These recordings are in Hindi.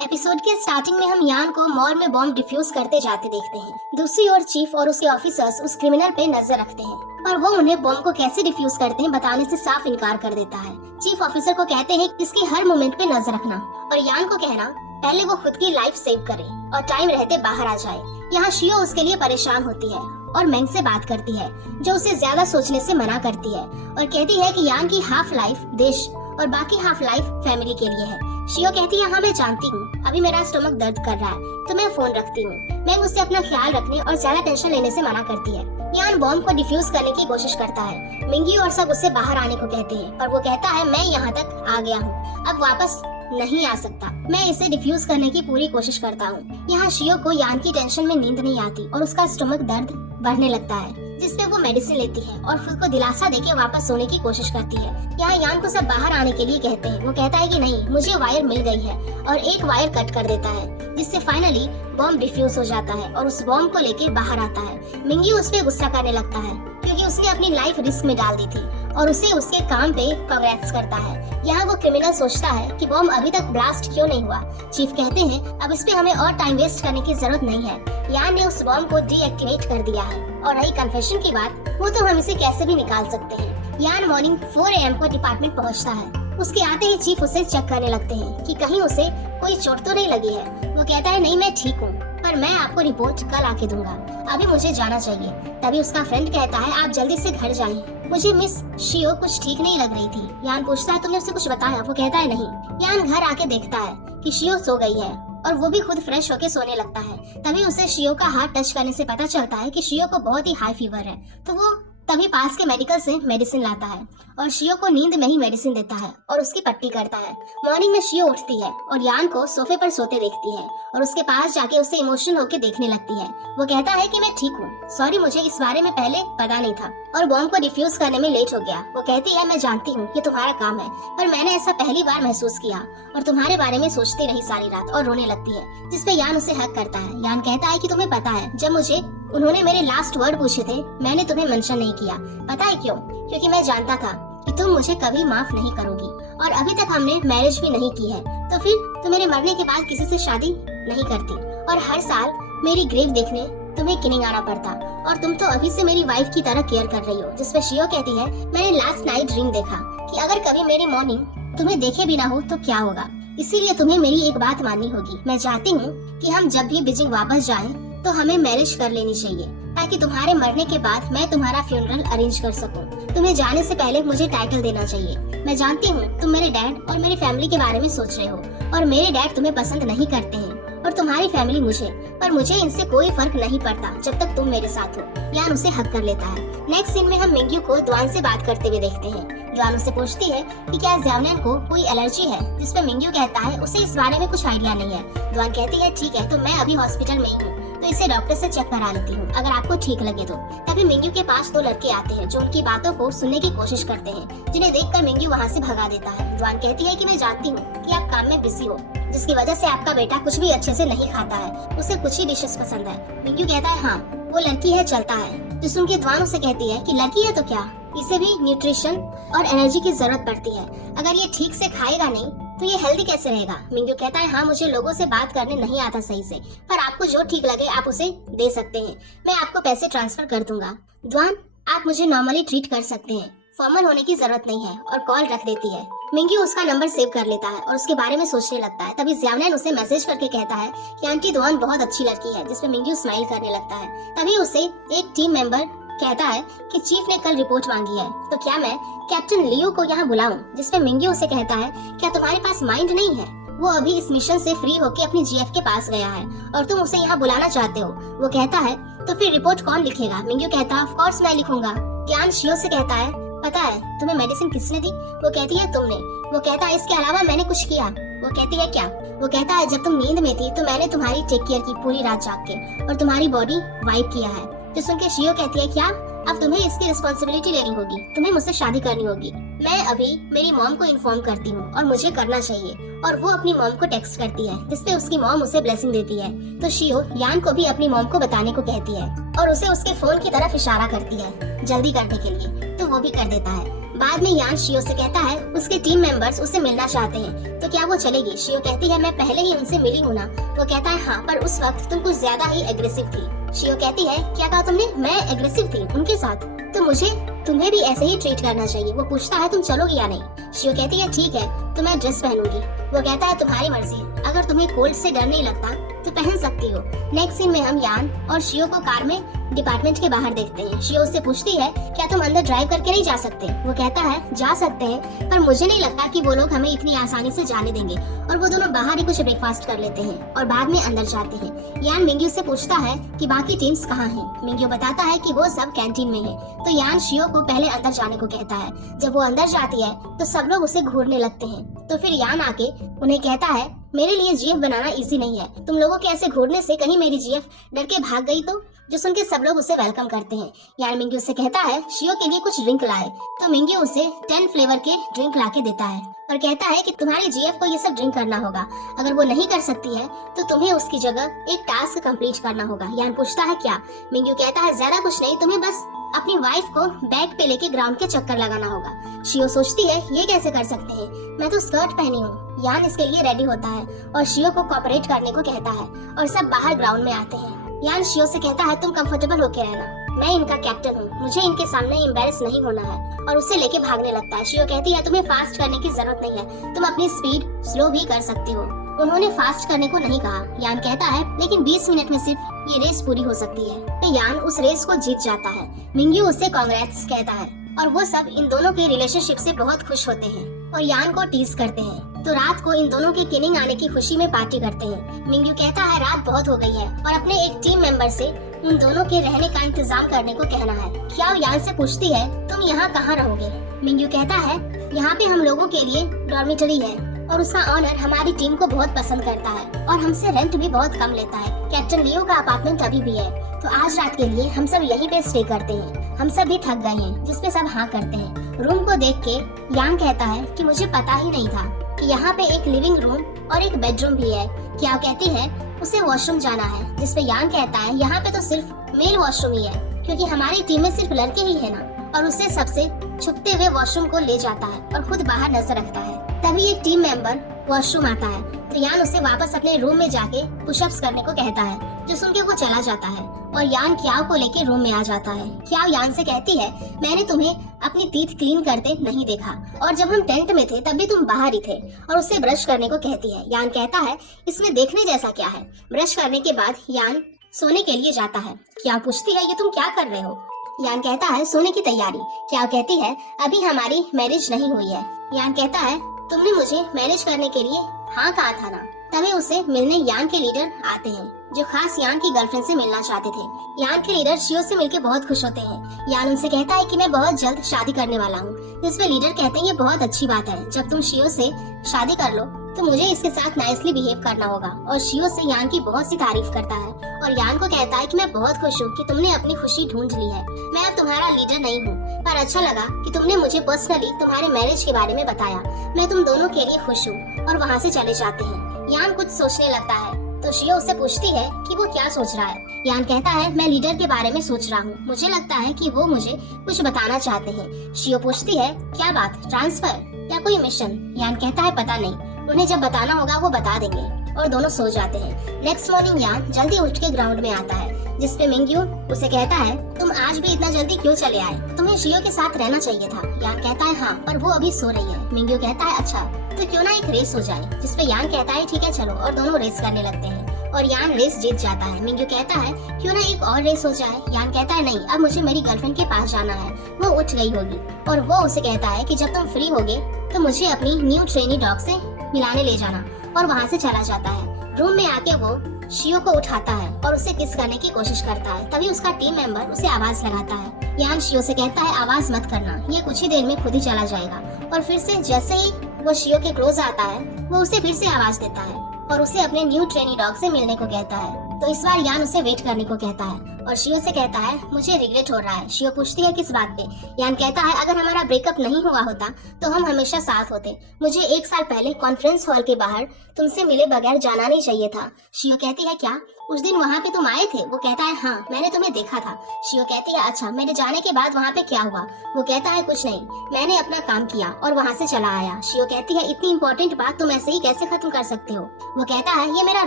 एपिसोड के स्टार्टिंग में हम यान को मॉल में बॉम्ब डिफ्यूज करते जाते देखते हैं। दूसरी ओर चीफ और उसके ऑफिसर्स उस क्रिमिनल पे नजर रखते हैं, पर वो उन्हें बॉम्ब को कैसे डिफ्यूज करते हैं बताने से साफ इनकार कर देता है। चीफ ऑफिसर को कहते हैं इसकी हर मोमेंट पे नजर रखना और यान को कहना पहले वो खुद की लाइफ सेव करे और टाइम रहते बाहर आ जाए। यहाँ शियो उसके लिए परेशान होती है और मेंग से बात करती है, जो उसे ज्यादा सोचने से मना करती है और कहती है कि यान की हाफ लाइफ देश और बाकी हाफ लाइफ फैमिली के लिए है। शियो कहती है हाँ मैं जानती हूँ, अभी मेरा स्टमक दर्द कर रहा है तो मैं फोन रखती हूँ। मेंग उससे अपना ख्याल रखने और ज्यादा टेंशन लेने से मना करती है। यान बॉम्ब को डिफ्यूज करने की कोशिश करता है। मिंगी और सब उससे बाहर आने को कहते हैं, पर वो कहता है मैं यहाँ तक आ गया हूँ, अब वापस नहीं आ सकता। मैं इसे डिफ्यूज करने की पूरी कोशिश करता हूँ। यहाँ शियो को यान की टेंशन में नींद नहीं आती और उसका स्टमक दर्द बढ़ने लगता है, जिसपे वो मेडिसिन लेती है और खुद को दिलासा देके वापस सोने की कोशिश करती है। यहाँ यान को सब बाहर आने के लिए कहते हैं। वो कहता है कि नहीं, मुझे वायर मिल गई है और एक वायर कट कर देता है, जिससे फाइनली बॉम्ब डिफ्यूज हो जाता है और उस बॉम्ब को लेके बाहर आता है। मिंगी उस पे गुस्सा करने लगता है क्योंकि उसने अपनी लाइफ रिस्क में डाल दी थी और उसे उसके काम पे कांग्रेट्स करता है। यहाँ वो क्रिमिनल सोचता है कि बॉम्ब अभी तक ब्लास्ट क्यों नहीं हुआ। चीफ कहते हैं अब इस पे हमें और टाइम वेस्ट करने की जरूरत नहीं है, यान ने उस बॉम्ब को डीएक्टिवेट कर दिया है। और रही कन्फेशन की बात, वो तो हम इसे कैसे भी निकाल सकते हैं। यान मॉर्निंग 4 AM को डिपार्टमेंट पहुँचता है। उसके आते ही चीफ उसे चेक करने लगते हैं कि कहीं उसे कोई चोट तो नहीं लगी है। वो कहता है नहीं मैं ठीक हूँ, पर मैं आपको रिपोर्ट कल आके दूंगा, अभी मुझे जाना चाहिए। तभी उसका फ्रेंड कहता है आप जल्दी से घर जाइए, मुझे मिस शियो कुछ ठीक नहीं लग रही थी। यान पूछता है तुमने उसे कुछ बताया? वो कहता है नहीं। यान घर आके देखता है कि शियो सो गई है और वो भी खुद फ्रेश होके सोने लगता है। तभी उसे शियो का हाथ टच करने से पता चलता है कि शियो को बहुत ही हाई फीवर है, तो वो तभी पास के मेडिकल से मेडिसिन लाता है और शियो को नींद में ही मेडिसिन देता है और उसकी पट्टी करता है। मॉर्निंग में शियो उठती है और यान को सोफे पर सोते देखती है और उसके पास जाके उससे इमोशनल होकर देखने लगती है। वो कहता है कि मैं ठीक हूँ, सॉरी मुझे इस बारे में पहले पता नहीं था और बॉम्ब को डिफ्यूज करने में लेट हो गया। वो कहती है मैं जानती हूँ ये तुम्हारा काम है, पर मैंने ऐसा पहली बार महसूस किया और तुम्हारे बारे में सोचती रही सारी रात और रोने लगती है, जिसपे यान उसे हक करता है। यान कहता है कि तुम्हें पता है जब मुझे उन्होंने मेरे लास्ट वर्ड पूछे थे मैंने तुम्हें मेंशन नहीं किया, पता है क्यों? क्योंकि मैं जानता था कि तुम मुझे कभी माफ नहीं करोगी और अभी तक हमने मैरिज भी नहीं की है, तो फिर तुम मेरे मरने के बाद किसी से शादी नहीं करती और हर साल मेरी ग्रेव देखने तुम्हें किनिंग आना पड़ता और तुम तो अभी से मेरी वाइफ की तरह केयर कर रही हो। जिसपे शियो कहती है मैंने लास्ट नाइट ड्रीम देखा कि अगर कभी मेरी मॉर्निंग तुम्हें देखे भी ना हो तो क्या होगा, इसीलिए तुम्हें मेरी एक बात माननी होगी। मैं चाहती हूँ कि हम जब भी बीजिंग वापस जाएं तो हमें मैरिज कर लेनी चाहिए ताकि तुम्हारे मरने के बाद मैं तुम्हारा फ्यूनरल अरेंज कर सकूं। तुम्हें जाने से पहले मुझे टाइटल देना चाहिए। मैं जानती हूँ तुम मेरे डैड और मेरी फैमिली के बारे में सोच रहे हो और मेरे डैड तुम्हें पसंद नहीं करते हैं और तुम्हारी फैमिली मुझे, पर मुझे इनसे कोई फर्क नहीं पड़ता जब तक तुम मेरे साथ हो। यान उसे हक कर लेता है। नेक्स्ट सीन में हम मिंग्यू को द्वान से बात करते हुए देखते हैं। द्वान उससे पूछती है कि क्या ज़्यावनन को कोई एलर्जी है, जिसपे मिंग्यू कहता है उसे इस बारे में कुछ आइडिया नहीं है। द्वान कहती है ठीक है, तो मैं अभी हॉस्पिटल में ही हूँ तो इसे डॉक्टर से चेक करा लेती हूँ, अगर आपको ठीक लगे तो। तभी मिंग्यू के पास 2 लड़के आते हैं जो उनकी बातों को सुनने की कोशिश करते हैं, जिन्हें देखकर मिंग्यू वहाँ से भगा देता है। द्वान कहती है कि मैं जानती हूँ कि आप काम में बिजी हो, जिसकी वजह से आपका बेटा कुछ भी अच्छे से नहीं खाता है, उसे कुछ ही डिशेस पसंद है। मिंग्यू कहता है हाँ वो लड़की है, चलता है। जो सुन के द्वान उसे कहती है कि लड़की है तो क्या, इसे भी न्यूट्रिशन और एनर्जी की जरूरत पड़ती है, अगर ये ठीक से खाएगा नहीं तो ये हेल्दी कैसे रहेगा। मिंग्यू कहता है हाँ मुझे लोगों से बात करने नहीं आता सही से, पर आपको जो ठीक लगे आप उसे दे सकते हैं, मैं आपको पैसे ट्रांसफर कर दूंगा। द्वान आप मुझे नॉर्मली ट्रीट कर सकते हैं, फॉर्मल होने की जरूरत नहीं है, और कॉल रख देती है। मिंग्यू उसका नंबर सेव कर लेता है और उसके बारे में सोचने लगता है। तभी ज़्यावनन उसे मैसेज करके कहता है कि आंटी द्वान बहुत अच्छी लड़की है, जिसपे मिंग्यू स्माइल करने लगता है। तभी उसे एक टीम मेंबर कहता है कि चीफ ने कल रिपोर्ट मांगी है, तो क्या मैं कैप्टन लियो को यहाँ बुलाऊं? जिसपे मिंग्यू उसे कहता है क्या तुम्हारे पास माइंड नहीं है, वो अभी इस मिशन से फ्री होके अपनी जीएफ के पास गया है और तुम उसे यहाँ बुलाना चाहते हो। वो कहता है तो फिर रिपोर्ट कौन लिखेगा? मिंग्यू कहता है ऑफ कोर्स मैं लिखूंगा। ज्ञान शियो से कहता है पता है तुम्हें मेडिसिन किसने दी? वो कहती है तुमने। वो कहता है इसके अलावा मैंने कुछ किया? वो कहती है क्या? वो कहता है जब तुम नींद में थी तो मैंने तुम्हारी टेक केयर की पूरी रात जाग के और तुम्हारी बॉडी वाइप किया है। जो सुन के शियो कहती है क्या, अब तुम्हें इसकी रिस्पॉन्सिबिलिटी लेनी होगी, तुम्हें मुझसे शादी करनी होगी। मैं अभी मेरी मॉम को इन्फॉर्म करती हूँ और मुझे करना चाहिए। और वो अपनी मॉम को टेक्स्ट करती है, जिसपे उसकी मॉम उसे ब्लेसिंग देती है। तो शियो यान को भी अपनी मॉम को बताने को कहती है और उसे उसके फोन की तरफ इशारा करती है जल्दी करने के लिए, तो वो भी कर देता है। बाद में यान शियो से कहता है उसके टीम मेंबर्स उससे मिलना चाहते हैं, तो क्या वो चलेगी? शियो कहती है मैं पहले ही उनसे मिली हूँ ना। वो कहता है हाँ, पर उस वक्त तुम कुछ ज्यादा ही एग्रेसिव थी। शियो कहती है क्या कहा तुमने? मैं एग्रेसिव थी उनके साथ? तो मुझे तुम्हें भी ऐसे ही ट्रीट करना चाहिए। वो पूछता है तुम चलोगी या नहीं? शियो कहती है ठीक है, तो मैं ड्रेस पहनूंगी। वो कहता है तुम्हारी मर्जी, अगर तुम्हें कोल्ड से डर नहीं लगता तो पहन सकती हो। नेक्स्ट सीन में हम यान और शियो को कार में डिपार्टमेंट के बाहर देखते हैं। शियो उससे पूछती है क्या तुम अंदर ड्राइव करके नहीं जा सकते? वो कहता है जा सकते हैं, पर मुझे नहीं लगता कि वो लोग हमें इतनी आसानी से जाने देंगे। और वो दोनों बाहर ही कुछ ब्रेकफास्ट कर लेते हैं और बाद में अंदर जाते हैं। यान मिंग्यू से पूछता है कि बाकी टीम्स कहाँ हैं? मिंग्यू बताता है कि वो सब कैंटीन में है। तो यान शियो को पहले अंदर जाने को कहता है। जब वो अंदर जाती है तो सब लोग उसे घूरने लगते हैं। तो फिर यान आके उन्हें कहता है मेरे लिए जीएफ बनाना इजी नहीं है, तुम लोगों के ऐसे घूरने से कहीं मेरी जीएफ डर के भाग गई तो? जो सुन के सब लोग उसे वेलकम करते हैं। यार मिंग्यू से कहता है शियो के लिए कुछ ड्रिंक लाए। तो मिंग्यू उसे 10 फ्लेवर के ड्रिंक लाके देता है और कहता है कि तुम्हारी जीएफ को ये सब ड्रिंक करना होगा। अगर वो नहीं कर सकती है तो तुम्हें उसकी जगह एक टास्क कंप्लीट करना होगा। यान पूछता है क्या? मिंग्यू कहता है ज्यादा कुछ नहीं, तुम्हें बस अपनी वाइफ को बैग पे लेके ग्राउंड के चक्कर लगाना होगा। शियो सोचती है ये कैसे कर सकते हैं, मैं तो स्कर्ट पहनी हूँ। यान इसके लिए रेडी होता है और शियो को कोऑपरेट करने को कहता है और सब बाहर ग्राउंड में आते हैं। यान शियो से कहता है तुम कंफर्टेबल होके रहना, मैं इनका कैप्टन हूँ, मुझे इनके सामने एम्बैरेस नहीं होना है। और उससे लेके भागने लगता है। शियो कहती है तुम्हें फास्ट करने की जरूरत नहीं है, तुम अपनी स्पीड स्लो भी कर सकती हो। उन्होंने फास्ट करने को नहीं कहा। यान कहता है लेकिन 20 मिनट में सिर्फ ये रेस पूरी हो सकती है। तो यान उस रेस को जीत जाता है। मिंग्यू उससे कांग्रेट्स कहता है और वो सब इन दोनों के रिलेशनशिप से बहुत खुश होते हैं और यान को टीज करते हैं। तो रात को इन दोनों के किनिंग आने की खुशी में पार्टी करते हैं। मिंग्यू कहता है रात बहुत हो गई है और अपने एक टीम मेंबर से उन दोनों के रहने का इंतजाम करने को कहना है। क्या यान से पूछती है तुम यहाँ कहाँ रहोगे? मिंग्यू कहता है यहाँ पे हम लोगों के लिए डॉर्मिटरी है और उसका ऑनर हमारी टीम को बहुत पसंद करता है और हमसे रेंट भी बहुत कम लेता है। कैप्टन लियो का अपार्टमेंट अभी भी है, तो आज रात के लिए हम सब यहीं पे स्टे करते हैं। हम सब भी थक गए हैं, जिसपे सब हाँ करते हैं। रूम को देख के यान कहता है कि मुझे पता ही नहीं था कि यहाँ पे एक लिविंग रूम और एक बेडरूम भी है। क्या कहती है उसे वॉशरूम जाना है, जिसपे यान कहता है यहाँ पे तो सिर्फ मेल वॉशरूम ही है क्योंकि हमारी टीम में सिर्फ लड़के ही है ना। और उसे सबसे छुपते हुए वॉशरूम को ले जाता है और खुद बाहर नजर रखता है। तभी एक टीम मेंबर वॉशरूम आता है तो यान उसे वापस अपने रूम में जाके पुशअप्स करने को कहता है, जो सुन के वो चला जाता है और यान क्याओ को लेके रूम में आ जाता है। क्याओ यान से कहती है मैंने तुम्हें अपनी टीथ क्लीन करते नहीं देखा और जब हम टेंट में थे तब भी तुम बाहर ही थे। और उससे ब्रश करने को कहती है। यान कहता है इसमें देखने जैसा क्या है? ब्रश करने के बाद यान सोने के लिए जाता है। क्याओ पूछती है ये तुम क्या कर रहे हो? यान कहता है सोने की तैयारी। क्याओ कहती है अभी हमारी मैरिज नहीं हुई है। यान कहता है तुमने मुझे मैरिज करने के लिए हाँ कहा था ना। तभी उसे मिलने यान के लीडर आते हैं, जो खास यान की गर्लफ्रेंड से मिलना चाहते थे। यान के लीडर शियो से मिलके बहुत खुश होते हैं। यान उनसे कहता है कि मैं बहुत जल्द शादी करने वाला हूँ। जिसपे लीडर कहते हैं ये बहुत अच्छी बात है, जब तुम शियो से शादी कर लो तो मुझे इसके साथ नाइसली बिहेव करना होगा। और शियो से यान की बहुत सी तारीफ करता है और यान को कहता है कि मैं बहुत खुश हूँ कि तुमने अपनी खुशी ढूंढ ली है। मैं अब तुम्हारा लीडर नहीं हूँ, पर अच्छा लगा कि तुमने मुझे पर्सनली तुम्हारे मैरिज के बारे में बताया। मैं तुम दोनों के लिए खुश हूँ। और वहाँ से चले जाते हैं। यान कुछ सोचने लगता है तो शियो उससे पूछती है कि वो क्या सोच रहा है। यान कहता है मैं लीडर के बारे में सोच रहा हूँ, मुझे लगता है कि वो मुझे कुछ बताना चाहते हैं। शियो पूछती है क्या बात, ट्रांसफर या कोई मिशन? यान कहता है पता नहीं, उन्हें जब बताना होगा वो बता देंगे। और दोनों सो जाते हैं। नेक्स्ट मॉर्निंग यान जल्दी उठ के ग्राउंड में आता है, जिसपे मिंग्यू उसे कहता है तुम आज भी इतना जल्दी क्यों चले आए? तुम्हें शियो के साथ रहना चाहिए था। यान कहता है हाँ, पर वो अभी सो रही है। मिंग्यू कहता है अच्छा तो क्यों ना एक रेस हो जाए? जिसपे यान कहता है ठीक है चलो। और दोनों रेस करने लगते हैं और यान रेस जीत जाता है। मिंग्यू कहता है क्यों ना एक और रेस हो जाए? यान कहता है नहीं, अब मुझे मेरी गर्लफ्रेंड के पास जाना है, वो उठ गई होगी। और वो उसे कहता है कि जब तुम फ्री होगे तो मुझे अपनी न्यू ट्रेनी डॉग से मिलाने ले जाना। और वहाँ से चला जाता है। रूम में आके वो शियो को उठाता है और उसे किस करने की कोशिश करता है। तभी उसका टीम मेंबर उसे आवाज लगाता है। यान शियो से कहता है आवाज मत करना, ये कुछ ही देर में खुद ही चला जाएगा। और फिर से जैसे ही वो शियो के क्लोज आता है वो उसे फिर से आवाज देता है और उसे अपने न्यू ट्रेनी डॉग से मिलने को कहता है। तो इस बार यान उसे वेट करने को कहता है और शियो से कहता है मुझे रिग्रेट हो रहा है। शियो पूछती है किस बात पे। यान कहता है अगर हमारा ब्रेकअप नहीं हुआ होता तो हम हमेशा साथ होते। मुझे 1 साल पहले कॉन्फ्रेंस हॉल के बाहर तुमसे मिले बगैर जाना नहीं चाहिए था। शियो कहती है क्या उस दिन वहाँ पे तुम आए थे? वो कहता है हाँ, मैंने तुम्हें देखा था। शियो कहती है अच्छा, मेरे जाने के बाद वहाँ पे क्या हुआ? वो कहता है कुछ नहीं, मैंने अपना काम किया और वहाँ से चला आया। शियो कहती है इतनी इंपॉर्टेंट बात तुम ऐसे ही कैसे खत्म कर सकते हो? वो कहता है ये मेरा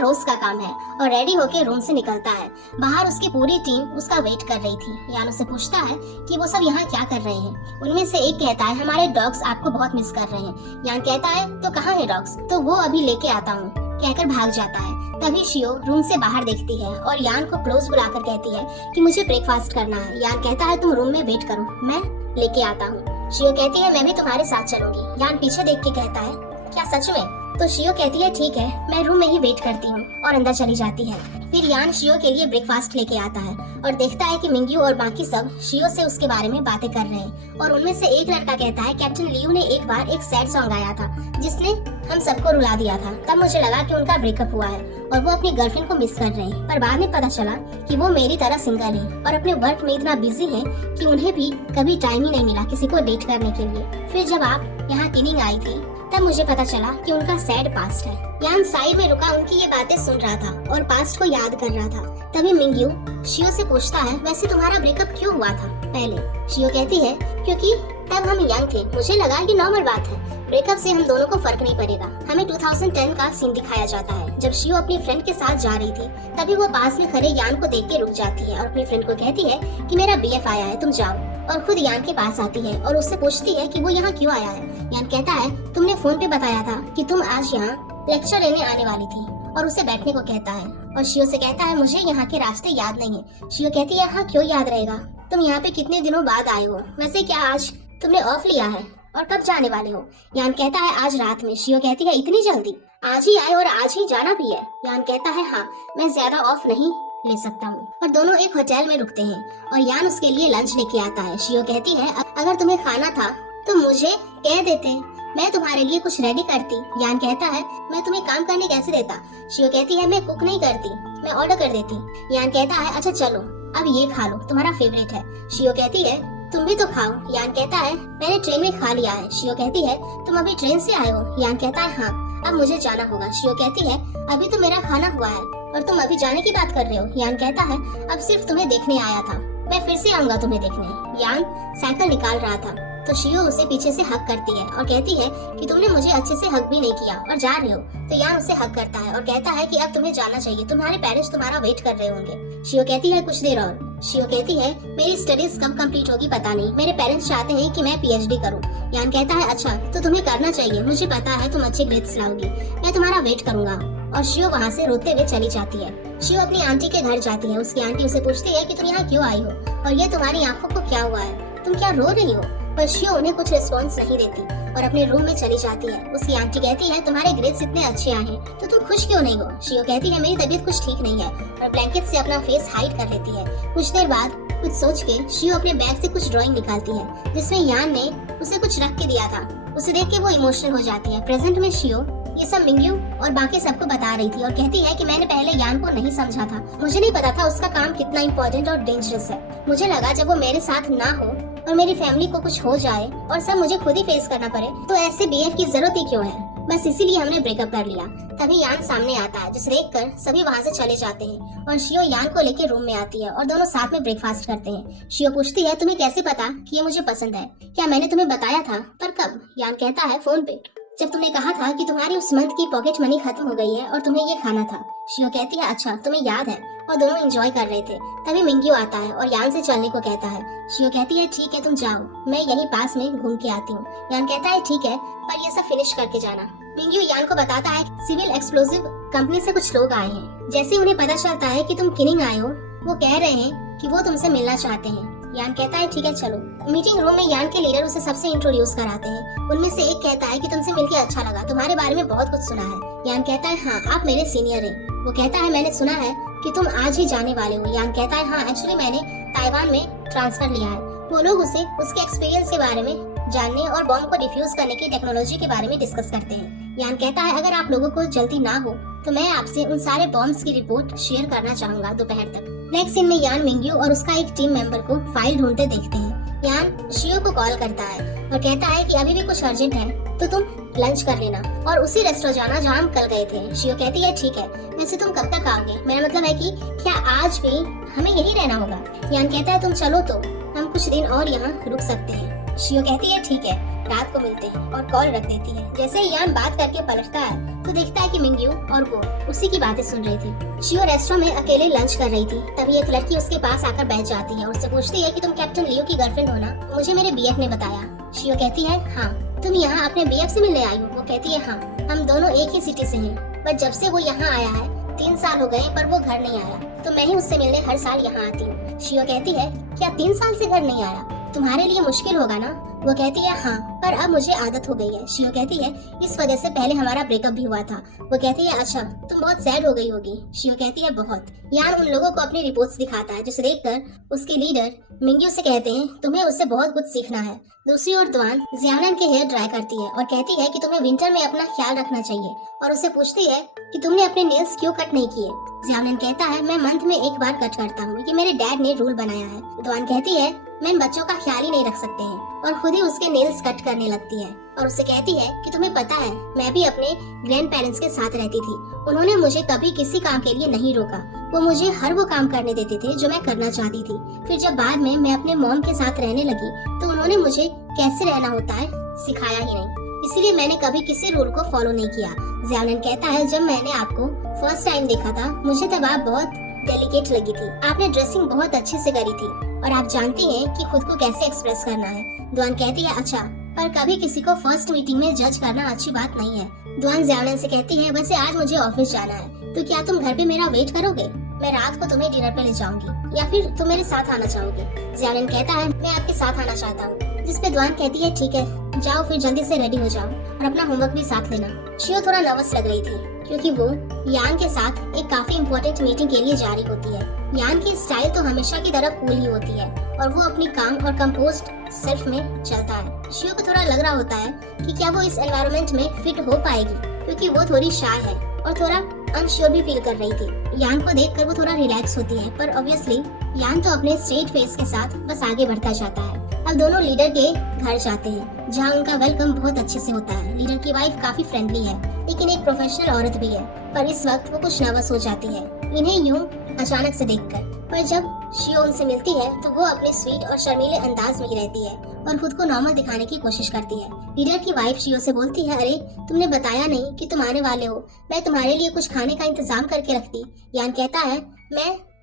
रोज का काम है और रेडी होके रूम से निकलता है। बाहर उसकी पूरी टीम उसका वेट कर रही थी। यान उसे पूछता है कि वो सब यहाँ क्या कर रहे हैं। उनमें से एक कहता है हमारे डॉग्स आपको बहुत मिस कर रहे हैं। यान कहता है तो कहाँ है डॉग्स? तो वो अभी लेके आता हूँ कहकर भाग जाता है। तभी शियो रूम से बाहर देखती है और यान को क्लोज बुलाकर कहती है कि मुझे ब्रेकफास्ट करना है। यान कहता है तुम रूम में वेट करो, मैं लेके आता हूँ। शियो कहती है मैं भी तुम्हारे साथ चलूंगी। यान पीछे देख के कहता है क्या सच में? तो शियो कहती है ठीक है, मैं रूम में ही वेट करती हूँ और अंदर चली जाती है। फिर यान शियो के लिए ब्रेकफास्ट लेके आता है और देखता है कि मिंग्यू और बाकी सब शियो से उसके बारे में बातें कर रहे हैं। और उनमें से एक लड़का कहता है कैप्टन लियू ने एक बार एक सैड सॉन्ग गाया था जिसने हम सबको रुला दिया था। तब मुझे लगा कि उनका ब्रेकअप हुआ है और वो अपनी गर्लफ्रेंड को मिस कर रहे हैं। पर बाद में पता चला कि वो मेरी तरह सिंगल है और अपने वर्क में इतना बिजी है कि उन्हें भी कभी टाइम ही नहीं मिला किसी को डेट करने के लिए। फिर जब आप यहाँ टीनिंग आई थी तब मुझे पता चला कि उनका सैड पास्ट है। यान साइड में रुका उनकी ये बातें सुन रहा था और पास्ट को याद कर रहा था। तभी मिंग्यू शियो से पूछता है वैसे तुम्हारा ब्रेकअप क्यों हुआ था पहले? शियो कहती है क्योंकि तब हम यंग थे, मुझे लगा ये नॉर्मल बात है, ब्रेकअप से हम दोनों को फर्क नहीं पड़ेगा। हमें 2010 का सीन दिखाया जाता है जब शियो अपनी फ्रेंड के साथ जा रही थी। तभी वो पास में खड़े यान को देख के रुक जाती है और अपनी फ्रेंड को कहती है कि मेरा बीएफ आया है, तुम जाओ। और खुद यान के पास आती है और उससे पूछती है कि वो यहाँ क्यों आया है। यान कहता है तुमने फोन पे बताया था कि तुम आज यहाँ लेक्चर लेने आने वाली थी और उसे बैठने को कहता है। और शियो से कहता है मुझे यहाँ के रास्ते याद नहीं है। शियो कहती है हाँ क्यों याद रहेगा, तुम यहाँ पे कितने दिनों बाद आए हो, वैसे क्या आज तुमने ऑफ लिया है और कब जाने वाले हो? यान कहता है आज रात में। शियो कहती है इतनी जल्दी? आज ही आए और आज ही जाना भी है? यान कहता है हाँ, मैं ज्यादा ऑफ नहीं ले सकता हूँ। और दोनों एक होटल में रुकते हैं और यान उसके लिए लंच लेके आता है। शियो कहती है अगर तुम्हें खाना था तो मुझे कह देते, मैं तुम्हारे लिए कुछ रेडी करती। यान कहता है मैं तुम्हें काम करने कैसे देता? शियो कहती है मैं कुक नहीं करती, मैं ऑर्डर कर देती। यान कहता है अच्छा चलो अब ये खा लो, तुम्हारा फेवरेट है। शियो कहती है तुम भी तो खाओ। यान कहता है मैंने ट्रेन में खा लिया है। शियो कहती है तुम अभी ट्रेन से आए हो? यान कहता है हाँ, अब मुझे जाना होगा। शियो कहती है अभी तो मेरा खाना हुआ है और तुम अभी जाने की बात कर रहे हो? यान कहता है अब सिर्फ तुम्हें देखने आया था, मैं फिर से आऊंगा तुम्हें देखने। यान साइकिल निकाल रहा था तो शियो उसे पीछे से हक करती है और कहती है कि तुमने मुझे अच्छे से हक भी नहीं किया और जा रहे हो। तो यान उसे हक करता है और कहता है कि अब तुम्हें जाना चाहिए, तुम्हारे पेरेंट्स तुम्हारा वेट कर रहे होंगे। शियो कहती है कुछ देर और। शियो कहती है मेरी स्टडीज कब कंप्लीट होगी पता नहीं, मेरे पेरेंट्स चाहते हैं कि मैं पीएचडी करूं। यान कहता है अच्छा तो तुम्हें करना चाहिए, मुझे पता है तुम अच्छे ग्रेड्स लाओगी, मैं तुम्हारा वेट करूंगा। और शियो वहाँ से रोते हुए चली जाती है। शियो अपनी आंटी के घर जाती है। उसकी आंटी उसे पूछती है कि तुम यहाँ क्यों आई हो और ये तुम्हारी आंखों को क्या हुआ है, तुम क्या रो रही हो? पर शियो उन्हें कुछ रिस्पॉन्स नहीं देती और अपने रूम में चली जाती है। उसकी आंटी कहती है तुम्हारे ग्रेड्स इतने अच्छे आए हैं तो तुम खुश क्यों नहीं हो? शियो कहती है मेरी तबीयत कुछ ठीक नहीं है और ब्लैंकेट से अपना फेस हाइड कर लेती है। कुछ देर बाद कुछ सोच के शियो अपने बैग से कुछ ड्राइंग निकालती है जिसमें यान ने उसे कुछ रख के दिया था। उसे देख के वो इमोशनल हो जाती है। प्रेजेंट में शियो ये सब मिंग्यू और बाकी सबको बता रही थी और कहती है कि मैंने पहले यान को नहीं समझा था, मुझे नहीं पता था उसका काम कितना इम्पोर्टेंट और डेंजरस है। मुझे लगा जब वो मेरे साथ ना हो और मेरी फैमिली को कुछ हो जाए और सब मुझे खुद ही फेस करना पड़े तो ऐसे बीएफ की जरूरत ही क्यों है, बस इसीलिए हमने ब्रेकअप कर लिया। तभी यान सामने आता है जिसे देखकर सभी वहाँ से चले जाते हैं और शियो यान को लेकर रूम में आती है और दोनों साथ में ब्रेकफास्ट करते हैं। शियो पूछती है तुम्हें कैसे पता कि ये मुझे पसंद है, क्या मैंने तुम्हें बताया था? पर कब? यान कहता है फोन पे, जब तुमने कहा था कि तुम्हारी उस मंथ की पॉकेट मनी खत्म हो गई है और तुम्हें ये खाना था। शियो कहती है अच्छा तुम्हें याद है, और दोनों एंजॉय कर रहे थे। तभी मिंग्यू आता है और यान से चलने को कहता है। शियो कहती है ठीक है तुम जाओ, मैं यहीं पास में घूम के आती हूँ। यान कहता है ठीक है पर ये सब फिनिश करके जाना। मिंग्यू यान को बताता है सिविल एक्सप्लोसिव कंपनी से कुछ लोग आए हैं। जैसे उन्हें पता चलता है कि तुम किनिंग आए हो वो कह रहे हैं कि वो तुमसे मिलना चाहते हैं। यान कहता है ठीक है चलो। मीटिंग रूम में यान के लीडर उसे सबसे इंट्रोड्यूस कराते हैं। उनमें से एक कहता है कि तुमसे मिलकर अच्छा लगा, तुम्हारे बारे में बहुत कुछ सुना है। यान कहता है हाँ आप मेरे सीनियर हैं। वो कहता है मैंने सुना है कि तुम आज ही जाने वाले हो। यान कहता है हाँ एक्चुअली मैंने ताइवान में ट्रांसफर लिया है। वो लोग उसे उसके एक्सपीरियंस के बारे में जानने और बॉम्ब को डिफ्यूज करने की टेक्नोलॉजी के बारे में डिस्कस करते हैं। यान कहता है अगर आप लोगों को जल्दी ना हो तो मैं आपसे उन सारे बॉम्ब्स की रिपोर्ट शेयर करना चाहूंगा दोपहर तक। नेक्स्ट सीन में यान मिंग्यू और उसका एक टीम मेंबर को फाइल ढूंढते देखते हैं। यान शियो को कॉल करता है और कहता है कि अभी भी कुछ अर्जेंट है तो तुम लंच कर लेना और उसी रेस्टोरेंट जाना जहाँ हम कल गए थे। शियो कहती है ठीक है, वैसे तुम कब तक आओगे? मेरा मतलब है कि क्या आज भी हमें यही रहना होगा? यान कहता है तुम चलो तो हम कुछ दिन और यहाँ रुक सकते हैं। शियो कहती है ठीक है, रात को मिलते हैं और कॉल रख देती है। जैसे ही यान बात करके पलटता है तो देखता है कि मिंग्यू और वो उसी की बातें सुन रही थी। शियो रेस्टोरेंट में अकेले लंच कर रही थी, तभी एक लड़की उसके पास आकर बैठ जाती है और उससे पूछती है कि तुम कैप्टन लियो की गर्लफ्रेंड हो ना? मुझे मेरे बीएफ ने बताया। शियो कहती है हाँ। तुम यहाँ अपने बीएफ से मिलने आई हो? वो कहती है हाँ, हम दोनों एक ही सिटी से हैं, पर जब से वो यहाँ आया है 3 साल हो गए पर वो घर नहीं आया, तो मैं ही उससे मिलने हर साल यहाँ आती हूँ। शियो कहती है क्या 3 साल से घर नहीं आया? तुम्हारे लिए मुश्किल होगा ना? वो कहती है हाँ, पर अब मुझे आदत हो गई है। शियो कहती है इस वजह से पहले हमारा ब्रेकअप भी हुआ था। वो कहती है अच्छा, तुम बहुत सैड हो गई होगी। शियो कहती है बहुत। यान उन लोगों को अपनी रिपोर्ट्स दिखाता है, जिसे देखकर उसके लीडर मिंग्यू से कहते हैं तुम्हें उससे बहुत कुछ सीखना है। दूसरी ओर द्वान जियानन के हेयर ड्राई करती है और कहती है कि तुम्हें विंटर में अपना ख्याल रखना चाहिए और उसे पूछती है कि तुमने अपने नेल्स क्यों कट नहीं किए। जियानन कहता है मैं मंथ में एक बार कट करता हूँ, ये मेरे डैड ने रूल बनाया है। द्वान कहती है मैं बच्चों का ख्याल ही नहीं रख सकते हैं और खुद ही उसके नेल्स कट करने लगती है और उसे कहती है कि तुम्हें पता है मैं भी अपने ग्रैंड पेरेंट्स के साथ रहती थी, उन्होंने मुझे कभी किसी काम के लिए नहीं रोका, वो मुझे हर वो काम करने देते थे जो मैं करना चाहती थी। फिर जब बाद में मैं अपने मॉम के साथ रहने लगी तो उन्होंने मुझे कैसे रहना होता है सिखाया ही नहीं, इसलिए मैंने कभी किसी रूल को फॉलो नहीं किया। जियानन कहता है जब मैंने आपको फर्स्ट टाइम देखा था मुझे तब आप बहुत डेलिकेट लगी थी, आपने ड्रेसिंग बहुत अच्छे से करी थी और आप जानती हैं कि खुद को कैसे एक्सप्रेस करना है। द्वान कहती है अच्छा, पर कभी किसी को फर्स्ट मीटिंग में जज करना अच्छी बात नहीं है। द्वान जियानन से कहती है वैसे आज मुझे ऑफिस जाना है, तो क्या तुम घर पे मेरा वेट करोगे? मैं रात को तुम्हें डिनर पे ले जाऊंगी या फिर तुम मेरे साथ आना चाहोगे? जियानन कहता है मैं आपके साथ आना चाहता हूँ, जिस पे द्वान कहती है ठीक है जाओ, फिर जल्दी से रेडी हो जाओ और अपना होमवर्क भी साथ लेना। शियो थोड़ा नर्वस लग रही थी क्योंकि वो यान के साथ एक काफी इम्पोर्टेंट मीटिंग के लिए जा रही होती है। यान की स्टाइल तो हमेशा की तरह कूल ही होती है और वो अपनी काम और कंपोज्ड सेल्फ में चलता है। शियो को थोड़ा लग रहा होता है कि क्या वो इस एनवायरनमेंट में फिट हो पाएगी, क्योंकि वो थोड़ी शाय है और थोड़ा अनश्योर भी फील कर रही थी। यान को देखकर वो थोड़ा रिलैक्स होती है, पर ऑब्वियसली यान तो अपने स्ट्रेट फेस के साथ बस आगे बढ़ता जाता है। अब दोनों लीडर के घर जाते हैं जहाँ उनका वेलकम बहुत अच्छे से होता है। लीडर की वाइफ काफी फ्रेंडली है लेकिन एक प्रोफेशनल औरत भी है, पर इस वक्त वो कुछ नर्वस हो जाती है इन्हें यूं अचानक से देखकर। पर जब शियो उनसे मिलती है तो वो अपने स्वीट और शर्मीले अंदाज में ही रहती है और खुद को नॉर्मल दिखाने की कोशिश करती है। लीडर की वाइफ शियो से बोलती है अरे तुमने बताया नहीं कि तुम आने वाले हो, मैं तुम्हारे लिए कुछ खाने का इंतजाम करके रखती। यान कहता है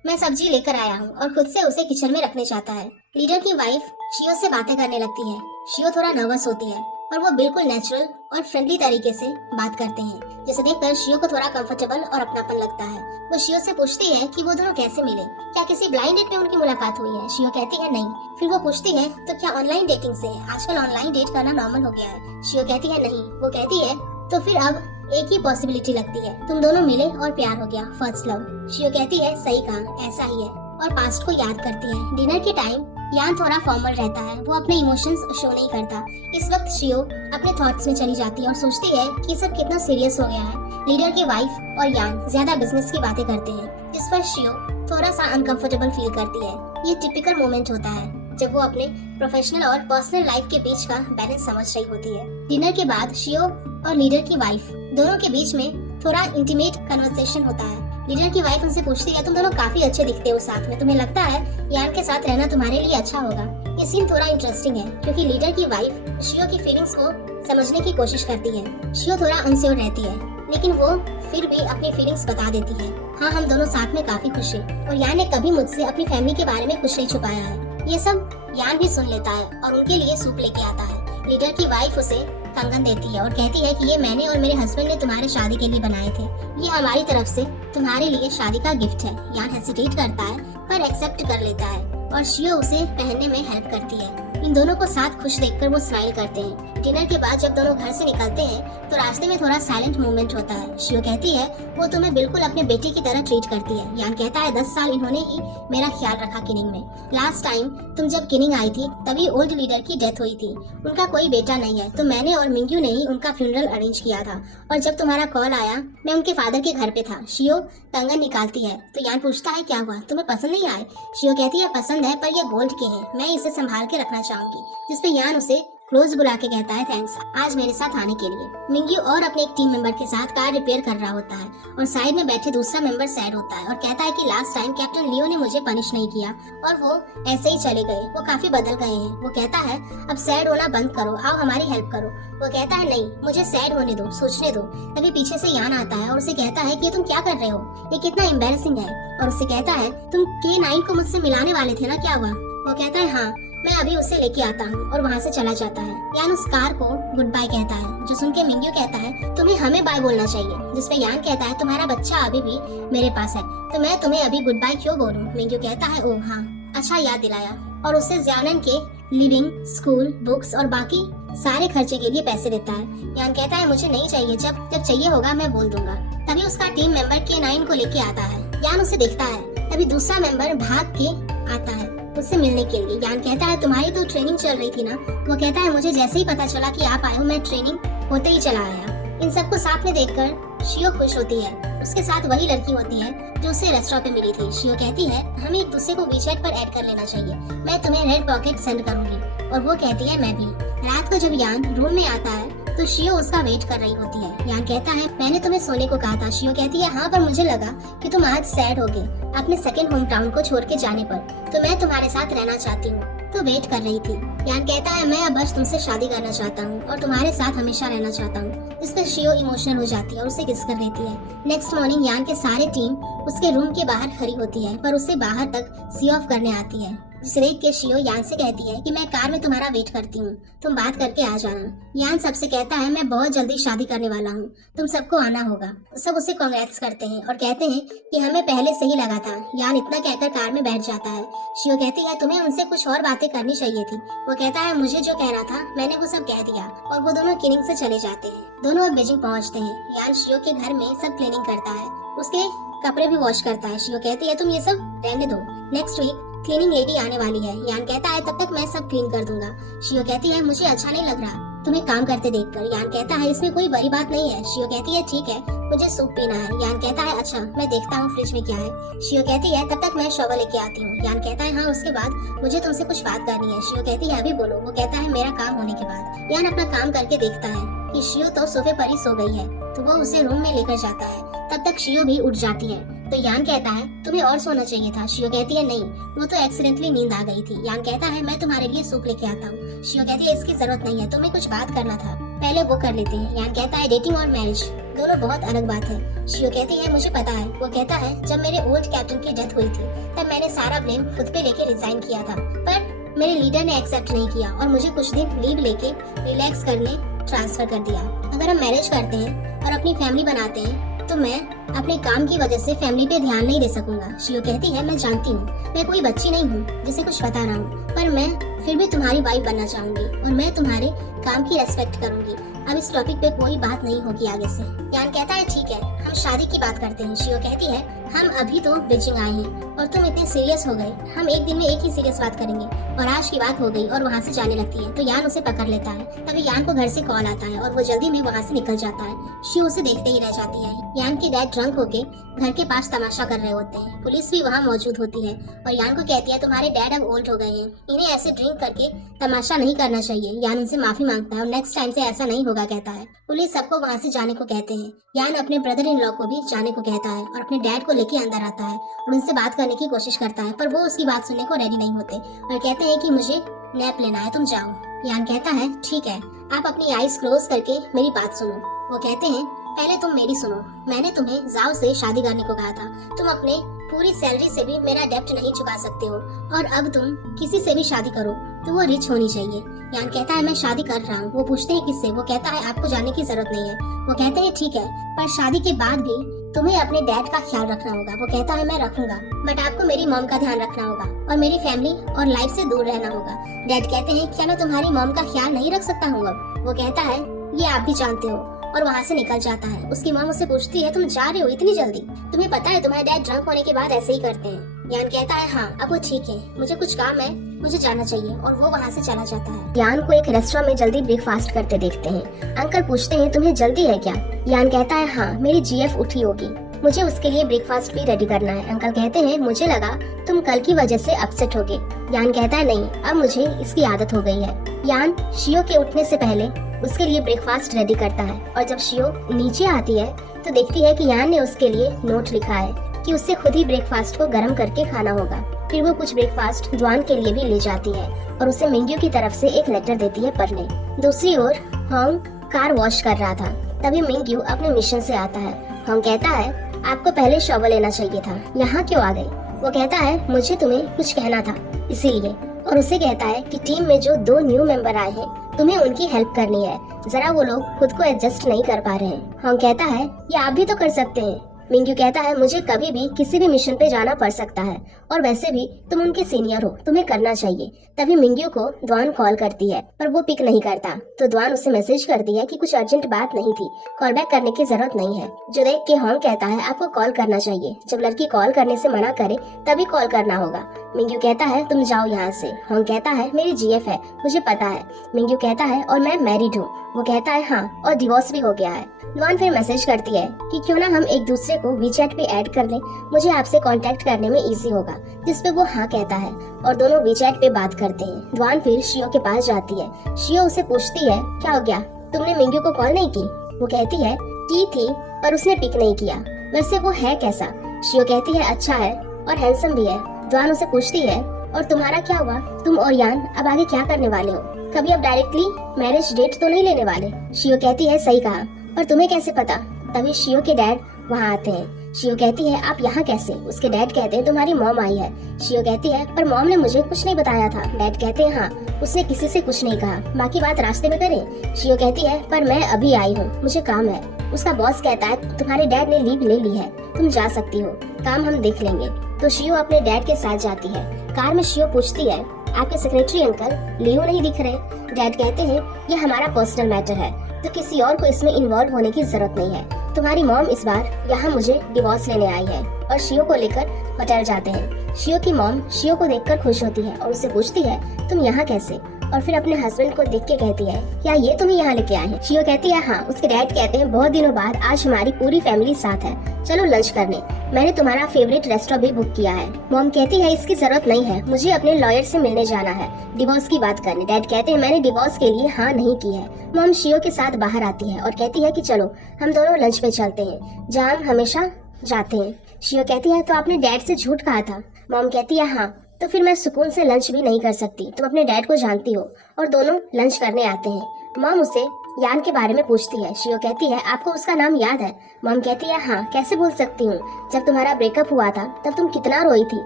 मैं सब्जी लेकर आया हूँ और खुद से उसे किचन में रखने चाहता है। लीडर की वाइफ शियो से बातें करने लगती है। शियो थोड़ा नर्वस होती है और वो बिल्कुल नेचुरल और फ्रेंडली तरीके से बात करते हैं, जिसे देखकर शियो को थोड़ा कंफर्टेबल और अपनापन लगता है। वो शियो से पूछती है कि वो दोनों कैसे मिले, क्या किसी ब्लाइंड डेट में उनकी मुलाकात हुई है? शियो कहती है नहीं। फिर वो पूछती है तो क्या ऑनलाइन डेटिंग से? आजकल ऑनलाइन डेट करना नॉर्मल हो गया है। शियो कहती है नहीं। वो कहती है तो फिर अब एक ही पॉसिबिलिटी लगती है, तुम दोनों मिले और प्यार हो गया, फर्स्ट लव। शियो कहती है सही कहा, ऐसा ही है, और पास्ट को याद करती है। डिनर के टाइम यान थोड़ा फॉर्मल रहता है, वो अपने इमोशंस शो नहीं करता। इस वक्त शियो अपने थॉट्स में चली जाती है और सोचती है कि सब कितना सीरियस हो गया है। लीडर की वाइफ और यान ज्यादा बिजनेस की बातें करते हैं, जिस पर शियो थोड़ा सा अनकंफर्टेबल फील करती है। ये टिपिकल मोमेंट होता है जब वो अपने प्रोफेशनल और पर्सनल लाइफ के बीच का बैलेंस समझ रही होती है। डिनर के बाद शियो और लीडर की वाइफ दोनों के बीच में थोड़ा इंटीमेट कन्वर्सेशन होता है। लीडर की वाइफ उनसे पूछती है तुम दोनों काफी अच्छे दिखते हो साथ में, तुम्हें लगता है यान के साथ रहना तुम्हारे लिए अच्छा होगा? ये सीन थोड़ा इंटरेस्टिंग है क्योंकि लीडर की वाइफ शियो की फीलिंग्स को समझने की कोशिश करती है। शियो थोड़ा अनश्योर रहती है लेकिन वो फिर भी अपनी फीलिंग्स बता देती है। हाँ, हम दोनों साथ में काफी खुश हैं और यान ने कभी मुझसे अपनी फैमिली के बारे में कुछ नहीं छुपाया है। ये सब यान भी सुन लेता है और उनके लिए सूप लेके आता है। लीडर की वाइफ उसे कंगन देती है और कहती है कि ये मैंने और मेरे हस्बैंड ने तुम्हारे शादी के लिए बनाए थे, ये हमारी तरफ से तुम्हारे लिए शादी का गिफ्ट है। यान हेसिटेट करता है पर एक्सेप्ट कर लेता है और शियो उसे पहनने में हेल्प करती है। इन दोनों को साथ खुश देखकर वो स्माइल करते हैं। डिनर के बाद जब दोनों घर से निकलते हैं तो रास्ते में थोड़ा साइलेंट मूवमेंट होता है। शियो कहती है वो तुम्हें बिल्कुल अपने बेटे की तरह ट्रीट करती है। यान कहता है 10 साल इन्होंने ही मेरा ख्याल रखा किनिंग में। लास्ट टाइम तुम जब किनिंग आई थी तभी ओल्ड लीडर की डेथ हुई थी। उनका कोई बेटा नहीं है तो मैंने और मिंग्यू ने ही उनका फ्यूनरल अरेंज किया था और जब तुम्हारा कॉल आया मैं उनके फादर के घर पे था। शियो कंगन निकालती है तो यान पूछता है क्या हुआ, तुम्हें पसंद नहीं आए? शियो कहती है पसंद है पर ये गोल्ड के हैं, मैं इसे संभाल के रखना चाहूंगी। जिसपे यान उसे क्लोज बुला के कहता है थैंक्स आज मेरे साथ आने के लिए। मिंग्यू और अपने एक टीम मेंबर के साथ कार रिपेयर कर रहा होता है और साइड में बैठे दूसरा मेंबर सैड होता है और कहता है कि लास्ट टाइम कैप्टन लियो ने मुझे पनिश नहीं किया और वो ऐसे ही चले गए, वो काफी बदल गए हैं। वो कहता है अब सैड होना बंद करो, आओ हमारी हेल्प करो। वो कहता है नहीं, मुझे सैड होने दो, सोचने दो। तभी पीछे से यान आता है और उसे कहता है कि तुम क्या कर रहे हो, ये कितना एम्बैरेसिंग है। और उसे कहता है तुम K9 को मुझसे मिलाने वाले थे ना, क्या हुआ? वो कहता है हाँ, मैं अभी उसे लेके आता हूँ और वहाँ से चला जाता है। यान उस कार को गुड बाय कहता है जो सुन के मिंग्यू कहता है तुम्हें हमें बाय बोलना चाहिए। जिसपे यान कहता है तुम्हारा बच्चा अभी भी मेरे पास है तो मैं तुम्हें अभी गुड बाय क्यों बोलूं? मिंग्यू कहता है ओह हाँ, अच्छा याद दिलाया। और उसे ज़ियानन के लिविंग, स्कूल, बुक्स और बाकी सारे खर्चे के लिए पैसे देता है। यान कहता है मुझे नहीं चाहिए, जब चाहिए होगा मैं बोल दूंगा। तभी उसका टीम मेंबर K9 को लेके आता है। यान उसे देखता है तभी दूसरा मेंबर भाग के आता है उससे मिलने के लिए। यान कहता है तुम्हारी तो ट्रेनिंग चल रही थी ना? वो कहता है मुझे जैसे ही पता चला कि आप आए हो मैं ट्रेनिंग होते ही चला आया। इन सबको साथ में देखकर शियो खुश होती है। उसके साथ वही लड़की होती है जो उसे रेस्टोरेंट पे मिली थी। शियो कहती है हमें एक दूसरे को वीचैट पर ऐड कर लेना चाहिए, मैं तुम्हें रेड पॉकेट सेंड करूंगी। और वो कहती है मैं भी। रात को जब यान रूम में आता है तो शियो उसका वेट कर रही होती है। यान कहता है मैंने तुम्हें सोने को कहा था। शियो कहती है हाँ, पर मुझे लगा कि तुम आज सैड होगे अपने सेकंड होम टाउन को छोड़ के जाने पर, तो मैं तुम्हारे साथ रहना चाहती हूँ, तो वेट कर रही थी। यान कहता है मैं अब बस तुमसे शादी करना चाहता हूँ और तुम्हारे साथ हमेशा रहना चाहता हूँ। इस पर शियो इमोशनल हो जाती है और उसे किस कर देती है। नेक्स्ट मॉर्निंग यान के सारे टीम उसके रूम के बाहर खड़ी होती है पर उसे बाहर तक सी ऑफ करने आती है। जिसे देख के शियो यान से कहती है कि मैं कार में तुम्हारा वेट करती हूँ, तुम बात करके आ जाना। यान सबसे कहता है मैं बहुत जल्दी शादी करने वाला हूँ, तुम सबको आना होगा। सब उसे कांग्रेट्स करते हैं और कहते हैं कि हमें पहले से ही लगा था। यान इतना कहकर कार में बैठ जाता है। शियो कहती है तुम्हें उनसे कुछ और बातें करनी चाहिए थी। वो कहता है मुझे जो कहना था मैंने वो सब कह दिया। और वो दोनों किनिंग से चले जाते हैं। दोनों अब बीजिंग पहुँचते हैं। यान शियो के घर में सब क्लीनिंग करता है, उसके कपड़े भी वॉश करता है। शियो कहती है तुम ये सब रहने दो, नेक्स्ट वीक क्लीनिंग लेडी आने वाली है। यान कहता है तब तक मैं सब क्लीन कर दूंगा। शियो कहती है मुझे अच्छा नहीं लग रहा तुम्हें काम करते देखकर। यान कहता है इसमें कोई बड़ी बात नहीं है। शियो कहती है ठीक है, मुझे सूप पीना है। यान कहता है अच्छा, मैं देखता हूँ फ्रिज में क्या है। शियो कहती है तब तक मैं शॉवर लेके आती हूँ। यान कहता है हाँ, उसके बाद मुझे तुमसे कुछ बात करनी है। शियो कहती है अभी बोलो। वो कहता है मेरा काम होने के बाद। यान अपना काम करके देखता है कि शियो तो सोफे पर ही सो गई है, तो वो उसे रूम में लेकर जाता है। तब तक शियो भी उठ जाती है तो यान कहता है तुम्हें और सोना चाहिए था। शियो कहती है नहीं, वो तो एक्सीडेंटली नींद आ गई थी। यान कहता है मैं तुम्हारे लिए सूप लेके आता हूँ। शियो कहती है इसकी जरूरत नहीं है, तुम्हें कुछ बात करना था, पहले वो कर लेते हैं। यान कहता है डेटिंग और मैरिज दोनों बहुत अलग बात है। शियो कहती है मुझे पता है। वो कहता है जब मेरे ओल्ड कैप्टन की डेथ हुई थी तब मैंने सारा ब्लेम खुद पे लेके रिजाइन किया था, पर मेरे लीडर ने एक्सेप्ट नहीं किया और मुझे कुछ दिन लीव लेके रिलैक्स करने ट्रांसफर कर दिया। अगर हम मैरिज करते हैं और अपनी फैमिली बनाते हैं तो मैं अपने काम की वजह से फैमिली पे ध्यान नहीं दे सकूंगा। शियो कहती है मैं जानती हूँ मैं कोई बच्ची नहीं हूँ जिसे कुछ पता ना हो, पर मैं फिर भी तुम्हारी वाइफ बनना चाहूंगी और मैं तुम्हारे काम की रेस्पेक्ट करूंगी। अब इस टॉपिक पे कोई बात नहीं होगी आगे से। यान कहता है ठीक है, हम शादी की बात करते हैं। शियो कहती है हम अभी तो बीजिंग आए हैं और तुम इतने सीरियस हो गए, हम एक दिन में एक ही सीरियस बात करेंगे। और आज की बात हो गई और वहाँ से जाने लगती है तो यान उसे पकड़ लेता है। तभी यान को घर से कॉल आता है और वो जल्दी में वहाँ से निकल जाता है। शियो उसे देखते ही रह जाती है। यान के डैड ड्रंक होके घर के पास तमाशा कर रहे होते हैं। पुलिस भी वहाँ मौजूद होती है और यान को कहती है तुम्हारे डैड अब ओल्ड हो गए हैं, इन्हें ऐसे ड्रिंक करके तमाशा नहीं करना चाहिए। यान उनसे माफी मांगता है और नेक्स्ट टाइम से ऐसा नहीं होगा कहता है। पुलिस सबको वहाँ से जाने को कहते हैं। यान अपने ब्रदर इन लॉ को भी जाने को कहता है और अपने डैड को लेके अंदर आता है और उनसे बात करने की कोशिश करता है, पर वो उसकी बात सुनने को रेडी नहीं होते और कहते हैं कि मुझे नैप लेना है, तुम जाओ। यान कहता है ठीक है, आप अपनी आईज क्लोज करके मेरी बात सुनो। वो कहते हैं पहले तुम मेरी सुनो, मैंने तुम्हें जाओ से शादी करने को कहा था, तुम अपने पूरी सैलरी से भी मेरा डेप्ट नहीं चुका सकते हो और अब तुम किसी से भी शादी करो तो वो रिच होनी चाहिए। यान कहता है मैं शादी कर रहा हूँ। वो पूछते हैं किससे? वो कहता है आपको जाने की जरूरत नहीं है। वो कहते हैं ठीक है, पर शादी के बाद भी तुम्हें अपने डैड का ख्याल रखना होगा। वो कहता है मैं रखूंगा, बट आपको मेरी मॉम का ध्यान रखना होगा और मेरी फैमिली और लाइफ से दूर रहना होगा। डैड कहते हैं क्या मैं तुम्हारी मॉम का ख्याल नहीं रख सकता हूँ अब? वो कहता है ये आप भी जानते हो, और वहाँ से निकल जाता है। उसकी मॉम उससे पूछती है तुम जा रहे हो इतनी जल्दी? तुम्हें पता है तुम्हारे डैड ड्रंक होने के बाद ऐसे ही करते हैं। यान कहता है हाँ अब वो ठीक है, मुझे कुछ काम है, मुझे जाना चाहिए, और वो वहाँ से चला जाता है। यान को एक रेस्टोरेंट में जल्दी ब्रेकफास्ट करते देखते हैं। अंकल पूछते हैं तुम्हें जल्दी है क्या? यान कहता है हाँ मेरी जीएफ उठी होगी, मुझे उसके लिए ब्रेकफास्ट भी रेडी करना है। अंकल कहते हैं मुझे लगा तुम कल की वजह से अपसेट होगे। यान कहता है नहीं, अब मुझे इसकी आदत हो गई है। यान शियो के उठने से पहले उसके लिए ब्रेकफास्ट रेडी करता है, और जब शियो नीचे आती है तो देखती है कि यान ने उसके लिए नोट लिखा है कि उससे खुद ही ब्रेकफास्ट को गर्म करके खाना होगा। फिर वो कुछ ब्रेकफास्ट द्वान के लिए भी ले जाती है और उसे मिंग्यू की तरफ से एक लेटर देती है पढ़ने। दूसरी ओर होंग कार वॉश कर रहा था, तभी मिंग्यू अपने मिशन से आता है। होंग कहता है आपको पहले शॉवर लेना चाहिए था, यहाँ क्यों आ गए? वो कहता है मुझे तुम्हें कुछ कहना था इसीलिए, और उसे कहता है कि टीम में जो 2 न्यू मेंबर आए हैं तुम्हें उनकी हेल्प करनी है, जरा वो लोग खुद को एडजस्ट नहीं कर पा रहे हैं। होंग कहता है ये आप भी तो कर सकते हैं। मिंग्यू कहता है मुझे कभी भी किसी भी मिशन पे जाना पड़ सकता है, और वैसे भी तुम उनके सीनियर हो, तुम्हें करना चाहिए। तभी मिंग्यू को द्वान कॉल करती है, पर वो पिक नहीं करता, तो द्वान उसे मैसेज करती है कि कुछ अर्जेंट बात नहीं थी, कॉल बैक करने की जरूरत नहीं है। जो देख के होंग कहता है आपको कॉल करना चाहिए, जब लड़की कॉल करने से मना करे तभी कॉल करना होगा। मिंग्यू कहता है तुम जाओ यहाँ से। होंग कहता है मेरी जीएफ है, मुझे पता है। मिंग्यू कहता है और मैं मैरिड हूँ। वो कहता है हाँ, और डिवोर्स भी हो गया है। द्वान फिर मैसेज करती है कि क्यों ना हम एक दूसरे को वीचैट पे ऐड कर लें, मुझे आपसे कांटेक्ट करने में इजी होगा, जिस पे वो हाँ कहता है, और दोनों वीचैट पे बात करते हैं। द्वान फिर शियो के पास जाती है। शियो उसे पूछती है क्या हो गया, तुमने मिंग्यू को कॉल नहीं की? वो कहती है की थी पर उसने पिक नहीं किया, वैसे वो है कैसा? शियो कहती है अच्छा है और हैंडसम भी है। द्वान उसे पूछती है और तुम्हारा क्या हुआ, तुम और यान अब आगे क्या करने वाले हो? कभी अब डायरेक्टली मैरिज डेट तो नहीं लेने वाले? शियो कहती है सही कहा, पर तुम्हें कैसे पता? तभी शियो के डैड वहाँ आते हैं। शियो कहती है आप यहाँ कैसे? उसके डैड कहते हैं तुम्हारी मॉम आई है। शियो कहती है पर मॉम ने मुझे कुछ नहीं बताया था। डैड कहते हैं हाँ, उसने किसी से कुछ नहीं कहा, बाकी बात रास्ते में करें। शियो कहती है पर मैं अभी आई हूँ, मुझे काम है। उसका बॉस कहता है तुम्हारे डैड ने लीव ले ली है, तुम जा सकती हो, काम हम देख लेंगे। तो शियो अपने डैड के साथ जाती है। कार में शियो पूछती है आपके सेक्रेटरी अंकल लियो नहीं दिख रहे? डैड कहते हैं ये हमारा पर्सनल मैटर है, तो किसी और को इसमें इन्वॉल्व होने की जरूरत नहीं है। तुम्हारी मॉम इस बार यहाँ मुझे डिवोर्स लेने आई है, और शियो को लेकर होटल जाते हैं। शियो की मॉम शियो को देखकर खुश होती है और उससे पूछती है तुम यहाँ कैसे, और फिर अपने हस्बैंड को देख के कहती है क्या ये तुम्हें यहाँ लेके आए हैं? शियो कहती है हाँ। उसके डैड कहते हैं बहुत दिनों बाद आज हमारी पूरी फैमिली साथ है, चलो लंच करने, मैंने तुम्हारा फेवरेट रेस्टोरेंट भी बुक किया है। मॉम कहती है इसकी जरूरत नहीं है, मुझे अपने लॉयर से मिलने जाना है, डिवोर्स की बात करने। डैड कहते हैं मैंने डिवोर्स के लिए हाँ नहीं की है। मॉम शियो के साथ बाहर आती है और कहती है कि चलो हम दोनों लंच पे चलते हैं, जहाँ हम हमेशा जाते हैं। शियो कहती है तो आपने डैड से झूठ कहा था? मॉम कहती है हाँ, तो फिर मैं सुकून से लंच भी नहीं कर सकती, तुम अपने डैड को जानती हो। और दोनों लंच करने आते हैं। मॉम उसे यान के बारे में पूछती है। शियो कहती है आपको उसका नाम याद है? मॉम कहती है हाँ, कैसे भूल सकती हूँ, जब तुम्हारा ब्रेकअप हुआ था तब तुम कितना रोई थी,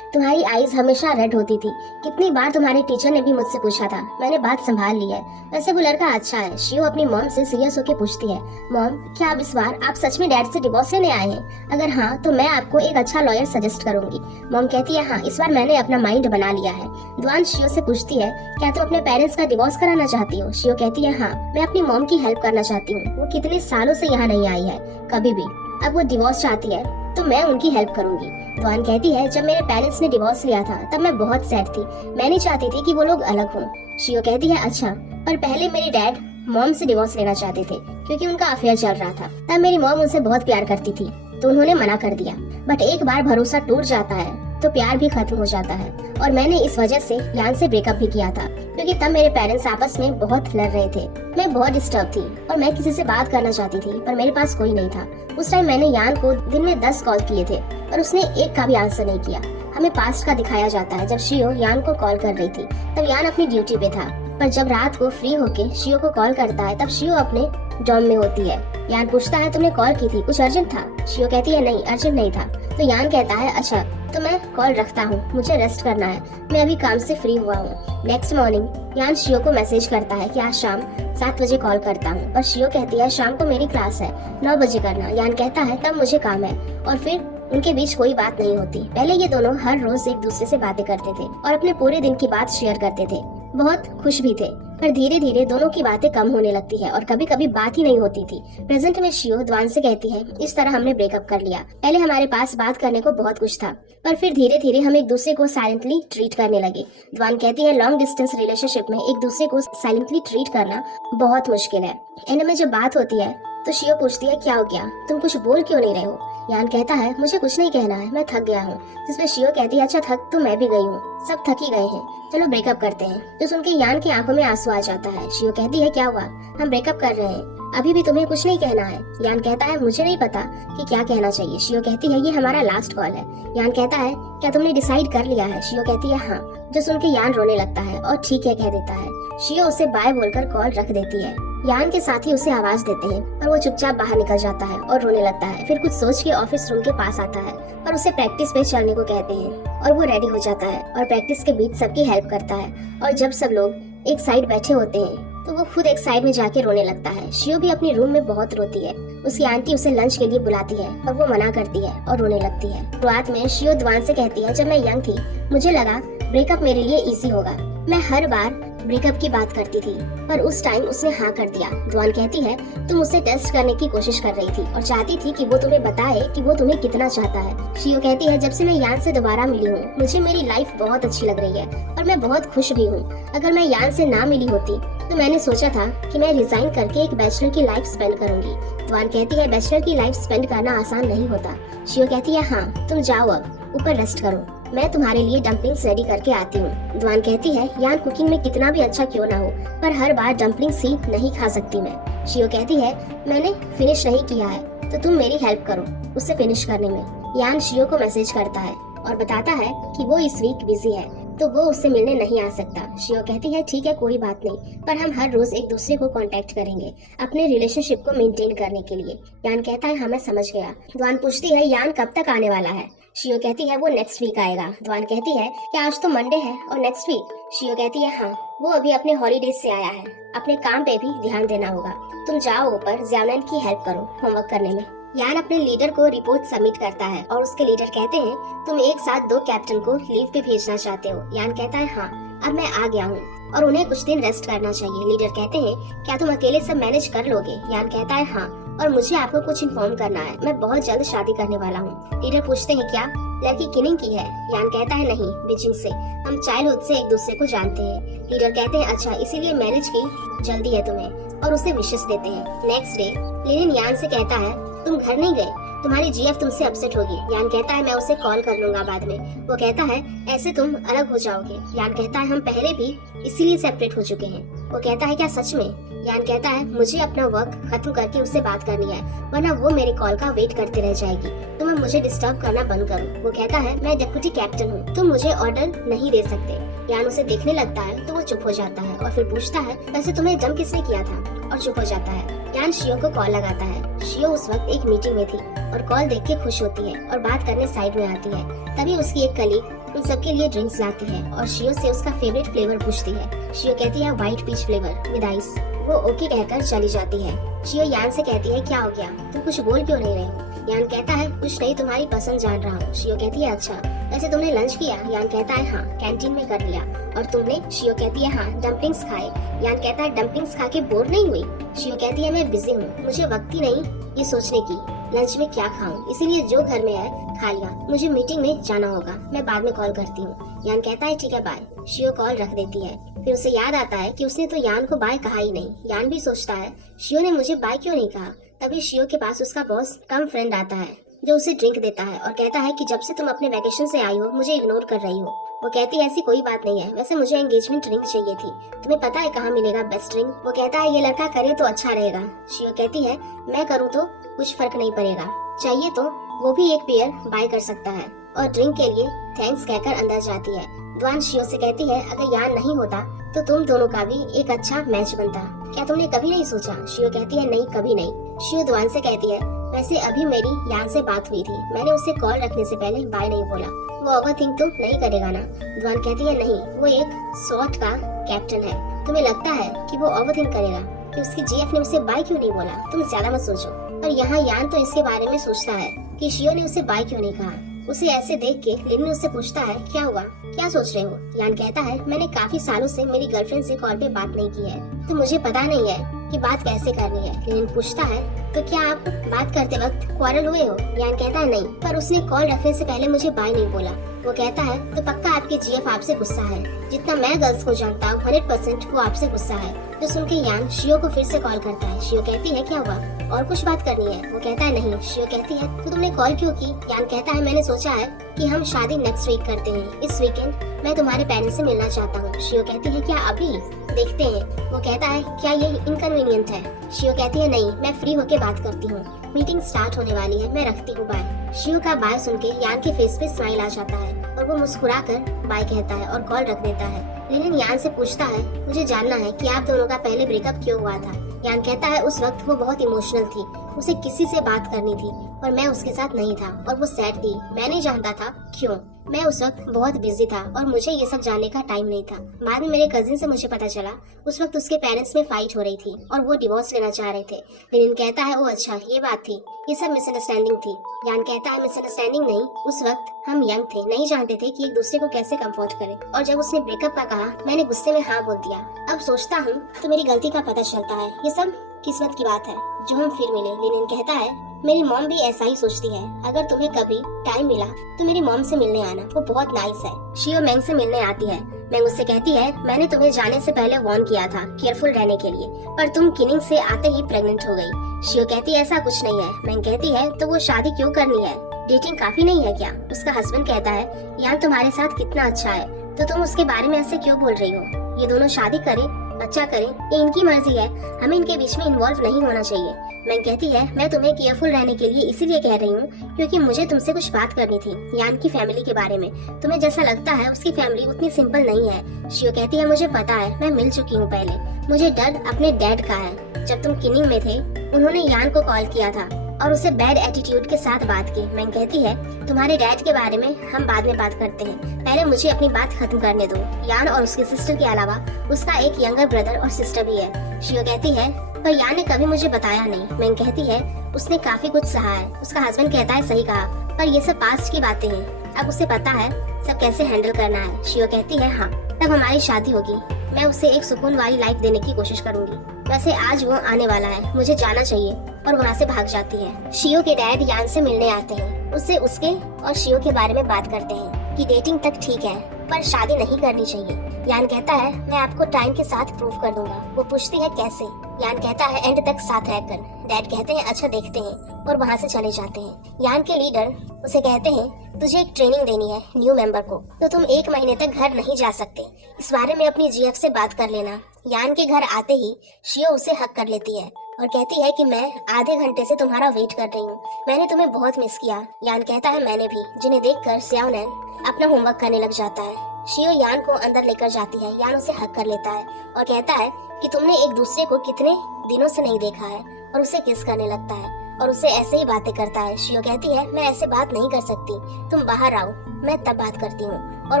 तुम्हारी आईज हमेशा रेड होती थी, कितनी बार तुम्हारे टीचर ने भी मुझसे पूछा था, मैंने बात संभाल ली है, वैसे वो लड़का अच्छा है। शियो अपनी मॉम से सीरियस होकर पूछती है मॉम क्या अब इस बार आप सच में डैड से डिवोर्स लेने आए हैं? अगर हाँ तो मैं आपको एक अच्छा लॉयर सजेस्ट करूंगी। मॉम कहती है हाँ, इस बार मैंने अपना माइंड बना लिया है। द्वान शियो से पूछती है क्या तुम अपने पेरेंट्स का डिवोर्स कराना चाहती हो? शियो कहती है हाँ, मैं अपनी मॉम की हेल्प करना चाहती हूँ, वो कितने सालों से यहाँ नहीं आई है कभी भी, अब वो डिवोर्स चाहती है तो मैं उनकी हेल्प करूंगी। द्वान कहती है जब मेरे पेरेंट्स ने डिवोर्स लिया था तब मैं बहुत सैड थी, मैं नहीं चाहती थी कि वो लोग अलग हों। शियो कहती है अच्छा, पर पहले मेरे डैड मॉम से डिवोर्स लेना चाहते थे क्योंकि उनका अफेयर चल रहा था, तब मेरी मॉम उनसे बहुत प्यार करती थी तो उन्होंने मना कर दिया, बट एक बार भरोसा टूट जाता है तो प्यार भी खत्म हो जाता है, और मैंने इस वजह से यान से ब्रेकअप भी किया था क्योंकि तब मेरे पेरेंट्स आपस में बहुत लड़ रहे थे। मैं बहुत डिस्टर्ब थी और मैं किसी से बात करना चाहती थी पर मेरे पास कोई नहीं था। उस टाइम मैंने यान को दिन में 10 कॉल किए थे और उसने एक का भी आंसर नहीं किया। हमें पास्ट का दिखाया जाता है, जब शियो यान को कॉल कर रही थी तब यान अपनी ड्यूटी पे था, पर जब रात को फ्री होके शियो को कॉल करता है तब शियो अपने डॉम में होती है। यान पूछता है तुमने कॉल की थी, कुछ अर्जेंट था? शियो कहती है नहीं, अर्जेंट नहीं था। तो यान कहता है अच्छा तो मैं कॉल रखता हूँ, मुझे रेस्ट करना है, मैं अभी काम से फ्री हुआ हूँ। नेक्स्ट मॉर्निंग यान शियो को मैसेज करता है कि आज शाम 7 बजे कॉल करता हूँ, पर शियो कहती है शाम को मेरी क्लास है, 9 बजे करना। यान कहता है तब मुझे काम है, और फिर उनके बीच कोई बात नहीं होती। पहले ये दोनों हर रोज एक दूसरे से बातें करते थे और अपने पूरे दिन की बात शेयर करते थे, बहुत खुश भी थे। पर धीरे धीरे दोनों की बातें कम होने लगती है और कभी कभी बात ही नहीं होती थी। प्रेजेंट में शियो द्वान से कहती है इस तरह हमने ब्रेकअप कर लिया, पहले हमारे पास बात करने को बहुत कुछ था, पर फिर धीरे धीरे हम एक दूसरे को साइलेंटली ट्रीट करने लगे। द्वान कहती है लॉन्ग डिस्टेंस रिलेशनशिप में एक दूसरे को साइलेंटली ट्रीट करना बहुत मुश्किल है। एंड में जब बात होती है तो शियो पूछती है क्या हो गया, तुम कुछ बोल क्यों नहीं रहे हो। यान कहता है मुझे कुछ नहीं कहना है, मैं थक गया हूँ। जिसमें शियो कहती है अच्छा थक तो मैं भी गई हूँ, सब थक ही गए हैं, चलो ब्रेकअप करते हैं। तो सुन के यान की आंखों में आंसू आ जाता है। शियो कहती है क्या हुआ, हम ब्रेकअप कर रहे हैं, अभी भी तुम्हें कुछ नहीं कहना है। यान कहता है मुझे नहीं पता कि क्या कहना चाहिए। शियो कहती है ये हमारा लास्ट कॉल है। यान कहता है क्या तुमने डिसाइड कर लिया है। शियो कहती है हाँ। जो सुन के यान रोने लगता है और ठीक है कह देता है। शियो उसे बाय बोलकर कॉल रख देती है। यान के साथी उसे आवाज देते हैं और वो चुपचाप बाहर निकल जाता है और रोने लगता है। फिर कुछ सोच के ऑफिस रूम के पास आता है और उसे प्रैक्टिस पे चलने को कहते हैं और वो रेडी हो जाता है और प्रैक्टिस के बीच सबकी हेल्प करता है। और जब सब लोग एक साइड बैठे होते हैं तो वो खुद एक साइड में जाके रोने लगता है। शियो भी अपनी रूम में बहुत रोती है। उसकी आंटी उसे लंच के लिए बुलाती है और वो मना करती है और रोने लगती है। शुरुआत में शियो द्वान से कहती है जब मैं यंग थी मुझे लगा ब्रेकअप मेरे लिए इजी होगा, मैं हर बार ब्रेकअप की बात करती थी, पर उस टाइम उसने हाँ कर दिया। द्वान कहती है तुम उसे टेस्ट करने की कोशिश कर रही थी और चाहती थी कि वो तुम्हें बताए कि वो तुम्हें कितना चाहता है। शियो कहती है जब से मैं यान से दोबारा मिली हूँ मुझे मेरी लाइफ बहुत अच्छी लग रही है और मैं बहुत खुश भी हूँ। अगर मैं यान से ना मिली होती तो मैंने सोचा था कि मैं रिजाइन करके एक बैचलर की लाइफ स्पेंड करूंगी। द्वान कहती है बैचलर की लाइफ स्पेंड करना आसान नहीं होता। शियो कहती है हाँ तुम जाओ अब ऊपर रेस्ट करो, मैं तुम्हारे लिए डम्पलिंग्स रेडी करके आती हूँ। द्वान कहती है यान कुकिंग में कितना भी अच्छा क्यों ना हो, पर हर बार डम्पलिंग्स ही नहीं खा सकती मैं। शियो कहती है मैंने फिनिश नहीं किया है तो तुम मेरी हेल्प करो उसे फिनिश करने में। यान शियो को मैसेज करता है और बताता है कि वो इस वीक बिजी है तो वो उससे मिलने नहीं आ सकता। शियो कहती है ठीक है कोई बात नहीं, पर हम हर रोज एक दूसरे को कांटेक्ट करेंगे अपने रिलेशनशिप को मेंटेन करने के लिए। यान कहता है हाँ मैं समझ गया। द्वान पूछती है यान कब तक आने वाला है। शियो कहती है वो नेक्स्ट वीक आएगा। द्वान कहती है कि आज तो मंडे है और नेक्स्ट वीक। शियो कहती है हाँ वो अभी अपने हॉलीडेज से आया है, अपने काम पे भी ध्यान देना होगा, तुम जाओ ऊपर ज़्यानन की हेल्प करो होमवर्क करने में। यान अपने लीडर को रिपोर्ट सबमिट करता है और उसके लीडर कहते हैं तुम एक साथ 2 कैप्टन को लीव पे भेजना चाहते हो। यान कहता है हाँ अब मैं आ गया हूँ और उन्हें कुछ दिन रेस्ट करना चाहिए। लीडर कहते हैं क्या तुम अकेले सब मैनेज कर लोगे। यान कहता है हाँ और मुझे आपको कुछ इन्फॉर्म करना है, मैं बहुत जल्द शादी करने वाला हूँ। लीडर पूछते हैं क्या लड़की किनिंग की है। यान कहता है नहीं बीजिंग से, हम चाइल्डहुड से एक दूसरे को जानते हैं। लीडर कहते हैं अच्छा इसीलिए मैरिज की जल्दी है तुम्हें, और उसे विशेष देते हैं। नेक्स्ट डे लिनिन यान से कहता है तुम घर नहीं गए, तुम्हारी जीएफ तुमसे अपसेट होगी। यान कहता है मैं उसे कॉल कर लूंगा बाद में। वो कहता है ऐसे तुम अलग हो जाओगे। यान कहता है हम पहले भी इसीलिए सेपरेट हो चुके हैं। वो कहता है क्या सच में। यान कहता है मुझे अपना वर्क खत्म करके उससे बात करनी है, वरना वो मेरे कॉल का वेट करते रह जाएगी, तुम अब मुझे डिस्टर्ब करना बंद करो। वो कहता है मैं डेप्यूटी कैप्टन हूँ, तुम मुझे ऑर्डर नहीं दे सकते। यान उसे देखने लगता है तो वो चुप हो जाता है और फिर पूछता है वैसे तुम्हें डम किसने किया था, और चुप हो जाता है। यान शियो को कॉल लगाता है। शियो उस वक्त एक मीटिंग में थी और कॉल देख के खुश होती है और बात करने साइड में आती है। तभी उसकी एक कलीग उन सबके लिए ड्रिंक्स लाती है और शियो से उसका फेवरेट फ्लेवर पूछती है। शियो कहती है white peach flavour with ice. वो ओके कहकर चली जाती है। शियो यान से कहती है क्या हो गया, तुम कुछ बोल क्यों नहीं रहे हो। यान कहता है कुछ नहीं, तुम्हारी पसंद जान रहा हूँ। शियो कहती है अच्छा वैसे तुमने लंच किया। यान कहता है हाँ कैंटीन में कर लिया। और तुमने। शियो कहती है हाँ डम्पलिंग्स खाए। यान कहता है डम्पलिंग्स खा के बोर नहीं हुई। शियो कहती है मैं बिजी हूँ, मुझे वक्त ही नहीं ये सोचने की लंच में क्या खाऊं, इसीलिए जो घर में है खा लिया, मुझे मीटिंग में जाना होगा, मैं बाद में कॉल करती हूँ। यान कहता है ठीक है बाय। शियो कॉल रख देती है। फिर उसे याद आता है कि उसने तो यान को बाय कहा ही नहीं। यान भी सोचता है शियो ने मुझे बाय क्यों नहीं कहा। तभी शियो के पास उसका बॉस कम फ्रेंड आता है जो उसे ड्रिंक देता है और कहता है कि जब से तुम अपने वैकेशन से आई हो मुझे इग्नोर कर रही हो। वो कहती है ऐसी कोई बात नहीं है, वैसे मुझे एंगेजमेंट रिंग चाहिए थी, तुम्हें पता है कहाँ मिलेगा बेस्ट रिंग। वो कहता है ये लड़का करे तो अच्छा रहेगा। शियो कहती है मैं करूँ तो कुछ फर्क नहीं पड़ेगा, चाहिए तो वो भी एक पेयर बाय कर सकता है। और ड्रिंक के लिए थैंक्स कहकर अंदर जाती है। द्वान शियो से कहती है अगर यान नहीं होता तो तुम दोनों का भी एक अच्छा मैच बनता, क्या तुमने कभी नहीं सोचा। शियो कहती है नहीं कभी नहीं। शियो द्वान से कहती है वैसे अभी मेरी यान से बात हुई थी, मैंने उसे कॉल रखने से पहले बाय नहीं बोला। वो ओवरथिंक तो नहीं करेगा ना? ध्वान कहती है नहीं, वो एक स्वॉट का कैप्टन है। तुम्हें लगता है कि वो ओवरथिंक करेगा कि उसकी जीएफ ने उसे बाय क्यों नहीं बोला? तुम ज्यादा मत सोचो। और यहाँ यान तो इसके बारे में सोचता है कि शियो ने उसे बाय क्यों नहीं कहा। उसे ऐसे देख के लिन उससे पूछता है क्या हुआ, क्या सोच रहे हो? यान कहता है मैंने काफी सालों से मेरी गर्लफ्रेंड से कॉल पे बात नहीं की है, तो मुझे पता नहीं है कि बात कैसे करनी है। लिन पूछता है तो क्या आप बात करते वक्त क्वारल हुए हो? यान कहता है नहीं, पर उसने कॉल रखने से पहले मुझे बाय नहीं बोला। वो कहता है तो पक्का आपकी जीएफ आपसे गुस्सा है। जितना मैं गर्ल्स को जानता हूँ 100% वो आपसे गुस्सा है। तो सुन के यान शियो को फिर से कॉल करता है। शियो कहती है क्या हुआ, और कुछ बात करनी है? वो कहता है नहीं। शियो कहती है तो तुमने कॉल क्यों की? यान कहता है मैंने सोचा है कि हम शादी नेक्स्ट वीक करते हैं, इस वीकेंड मैं तुम्हारे पेरेंट्स से मिलना चाहता हूँ। शियो कहती है क्या अभी? देखते हैं। वो कहता है क्या ये इनकन्वीनियंट है? शियो कहती है नहीं, मैं फ्री होके बात करती हूँ, मीटिंग स्टार्ट होने वाली है, मैं रखती हूँ, बाय। शियो का बाय सुन के यान के फेस पे स्माइल आ जाता है और वो मुस्कुराकर बाय कहता है और कॉल रख देता है। लिन यान से पूछता है मुझे जानना है कि आप दोनों का पहले ब्रेकअप क्यों हुआ था? यान कहता है उस वक्त वो बहुत इमोशनल थी, उसे किसी से बात करनी थी और मैं उसके साथ नहीं था और वो सैड थी, मैं नहीं जानता था क्यों। मैं उस वक्त बहुत बिजी था और मुझे ये सब जानने का टाइम नहीं था। बाद में मेरे कजिन से मुझे पता चला उस वक्त उसके पेरेंट्स में फाइट हो रही थी और वो डिवोर्स लेना चाह रहे थे। लेकिन कहता है ओ अच्छा ये बात थी, ये सब मिसअंडरस्टैंडिंग थी। यान कहता है मिसअंडरस्टैंडिंग नहीं, उस वक्त हम यंग थे, नहीं जानते थे कि एक दूसरे को कैसे कंफर्ट करें, और जब उसने ब्रेकअप का कहा मैंने गुस्से में हाँ बोल दिया। अब सोचता हूँ तो मेरी गलती का पता चलता है, ये सब किस्मत की बात है जो हम फिर मिले। लिन कहता है मेरी मॉम भी ऐसा ही सोचती है, अगर तुम्हें कभी टाइम मिला तो मेरी मॉम से मिलने आना, वो बहुत नाइस है। शियो मैंग से मिलने आती है। मैंग उससे कहती है मैंने तुम्हें जाने से पहले वार्न किया था केयरफुल रहने के लिए, पर तुम किनिंग से आते ही प्रेग्नेंट हो गई। शियो कहती है ऐसा कुछ नहीं है। मैंग कहती है तो वो शादी क्यों करनी है, डेटिंग काफी नहीं है क्या? उसका हस्बैंड कहता है यान तुम्हारे साथ कितना अच्छा है, तो तुम उसके बारे में ऐसे क्यों बोल रही हो? ये दोनों शादी करें, बच्चा करें, ये इनकी मर्जी है, हमें इनके बीच में इन्वॉल्व नहीं होना चाहिए। मैं कहती है मैं तुम्हें केयरफुल रहने के लिए इसीलिए कह रही हूँ क्योंकि मुझे तुमसे कुछ बात करनी थी यान की फैमिली के बारे में। तुम्हें जैसा लगता है उसकी फैमिली उतनी सिंपल नहीं है। शियो कहती है मुझे पता है, मैं मिल चुकी हूँ पहले, मुझे डर अपने डैड का है। जब तुम किनिंग में थे उन्होंने यान को कॉल किया था और उसे बैड एटीट्यूड के साथ बात की। मैं कहती है तुम्हारे डैड के बारे में हम बाद में बात करते हैं, पहले मुझे अपनी बात खत्म करने दो। यान और उसके सिस्टर के अलावा उसका एक यंगर ब्रदर और सिस्टर भी है। शियो कहती है पर यान ने कभी मुझे बताया नहीं। मैं कहती है उसने काफी कुछ सहा है। उसका हस्बैंड कहता है सही कहा, पर ये सब पास्ट की बातें हैं, अब उसे पता है सब कैसे हैंडल करना है। शियो कहती है हाँ, तब हमारी शादी होगी, मैं उसे एक सुकून वाली लाइफ देने की कोशिश करूंगी। वैसे आज वो आने वाला है, मुझे जाना चाहिए, और वहाँ से भाग जाती है। शियो के डैड यान से मिलने आते हैं, उससे उसके और शियो के बारे में बात करते हैं कि डेटिंग तक ठीक है पर शादी नहीं करनी चाहिए। यान कहता है मैं आपको टाइम के साथ प्रूव कर दूंगा। वो पूछती है कैसे? यान कहता है एंड तक साथ रहकर। डैड कहते हैं अच्छा देखते हैं, और वहाँ से चले जाते हैं। यान के लीडर उसे कहते हैं तुझे एक ट्रेनिंग देनी है न्यू मेंबर को, तो तुम 1 महीने तक घर नहीं जा सकते, इस बारे में अपनी जीएफ से बात कर लेना। यान के घर आते ही शियो उसे हक कर लेती है और कहती है कि मैं आधे घंटे से तुम्हारा वेट कर रही हूँ, मैंने तुम्हें बहुत मिस किया। यान कहता है मैंने भी, जिन्हें देखकर स्याओनैन अपना होमवर्क करने लग जाता है। शियो यान को अंदर लेकर जाती है। यान उसे हक कर लेता है और कहता है कि तुमने एक दूसरे को कितने दिनों से नहीं देखा है, और उसे किस करने लगता है और उससे ऐसे ही बातें करता है। शियो कहती है मैं ऐसे बात नहीं कर सकती, तुम बाहर आओ, मैं तब बात करती हूँ, और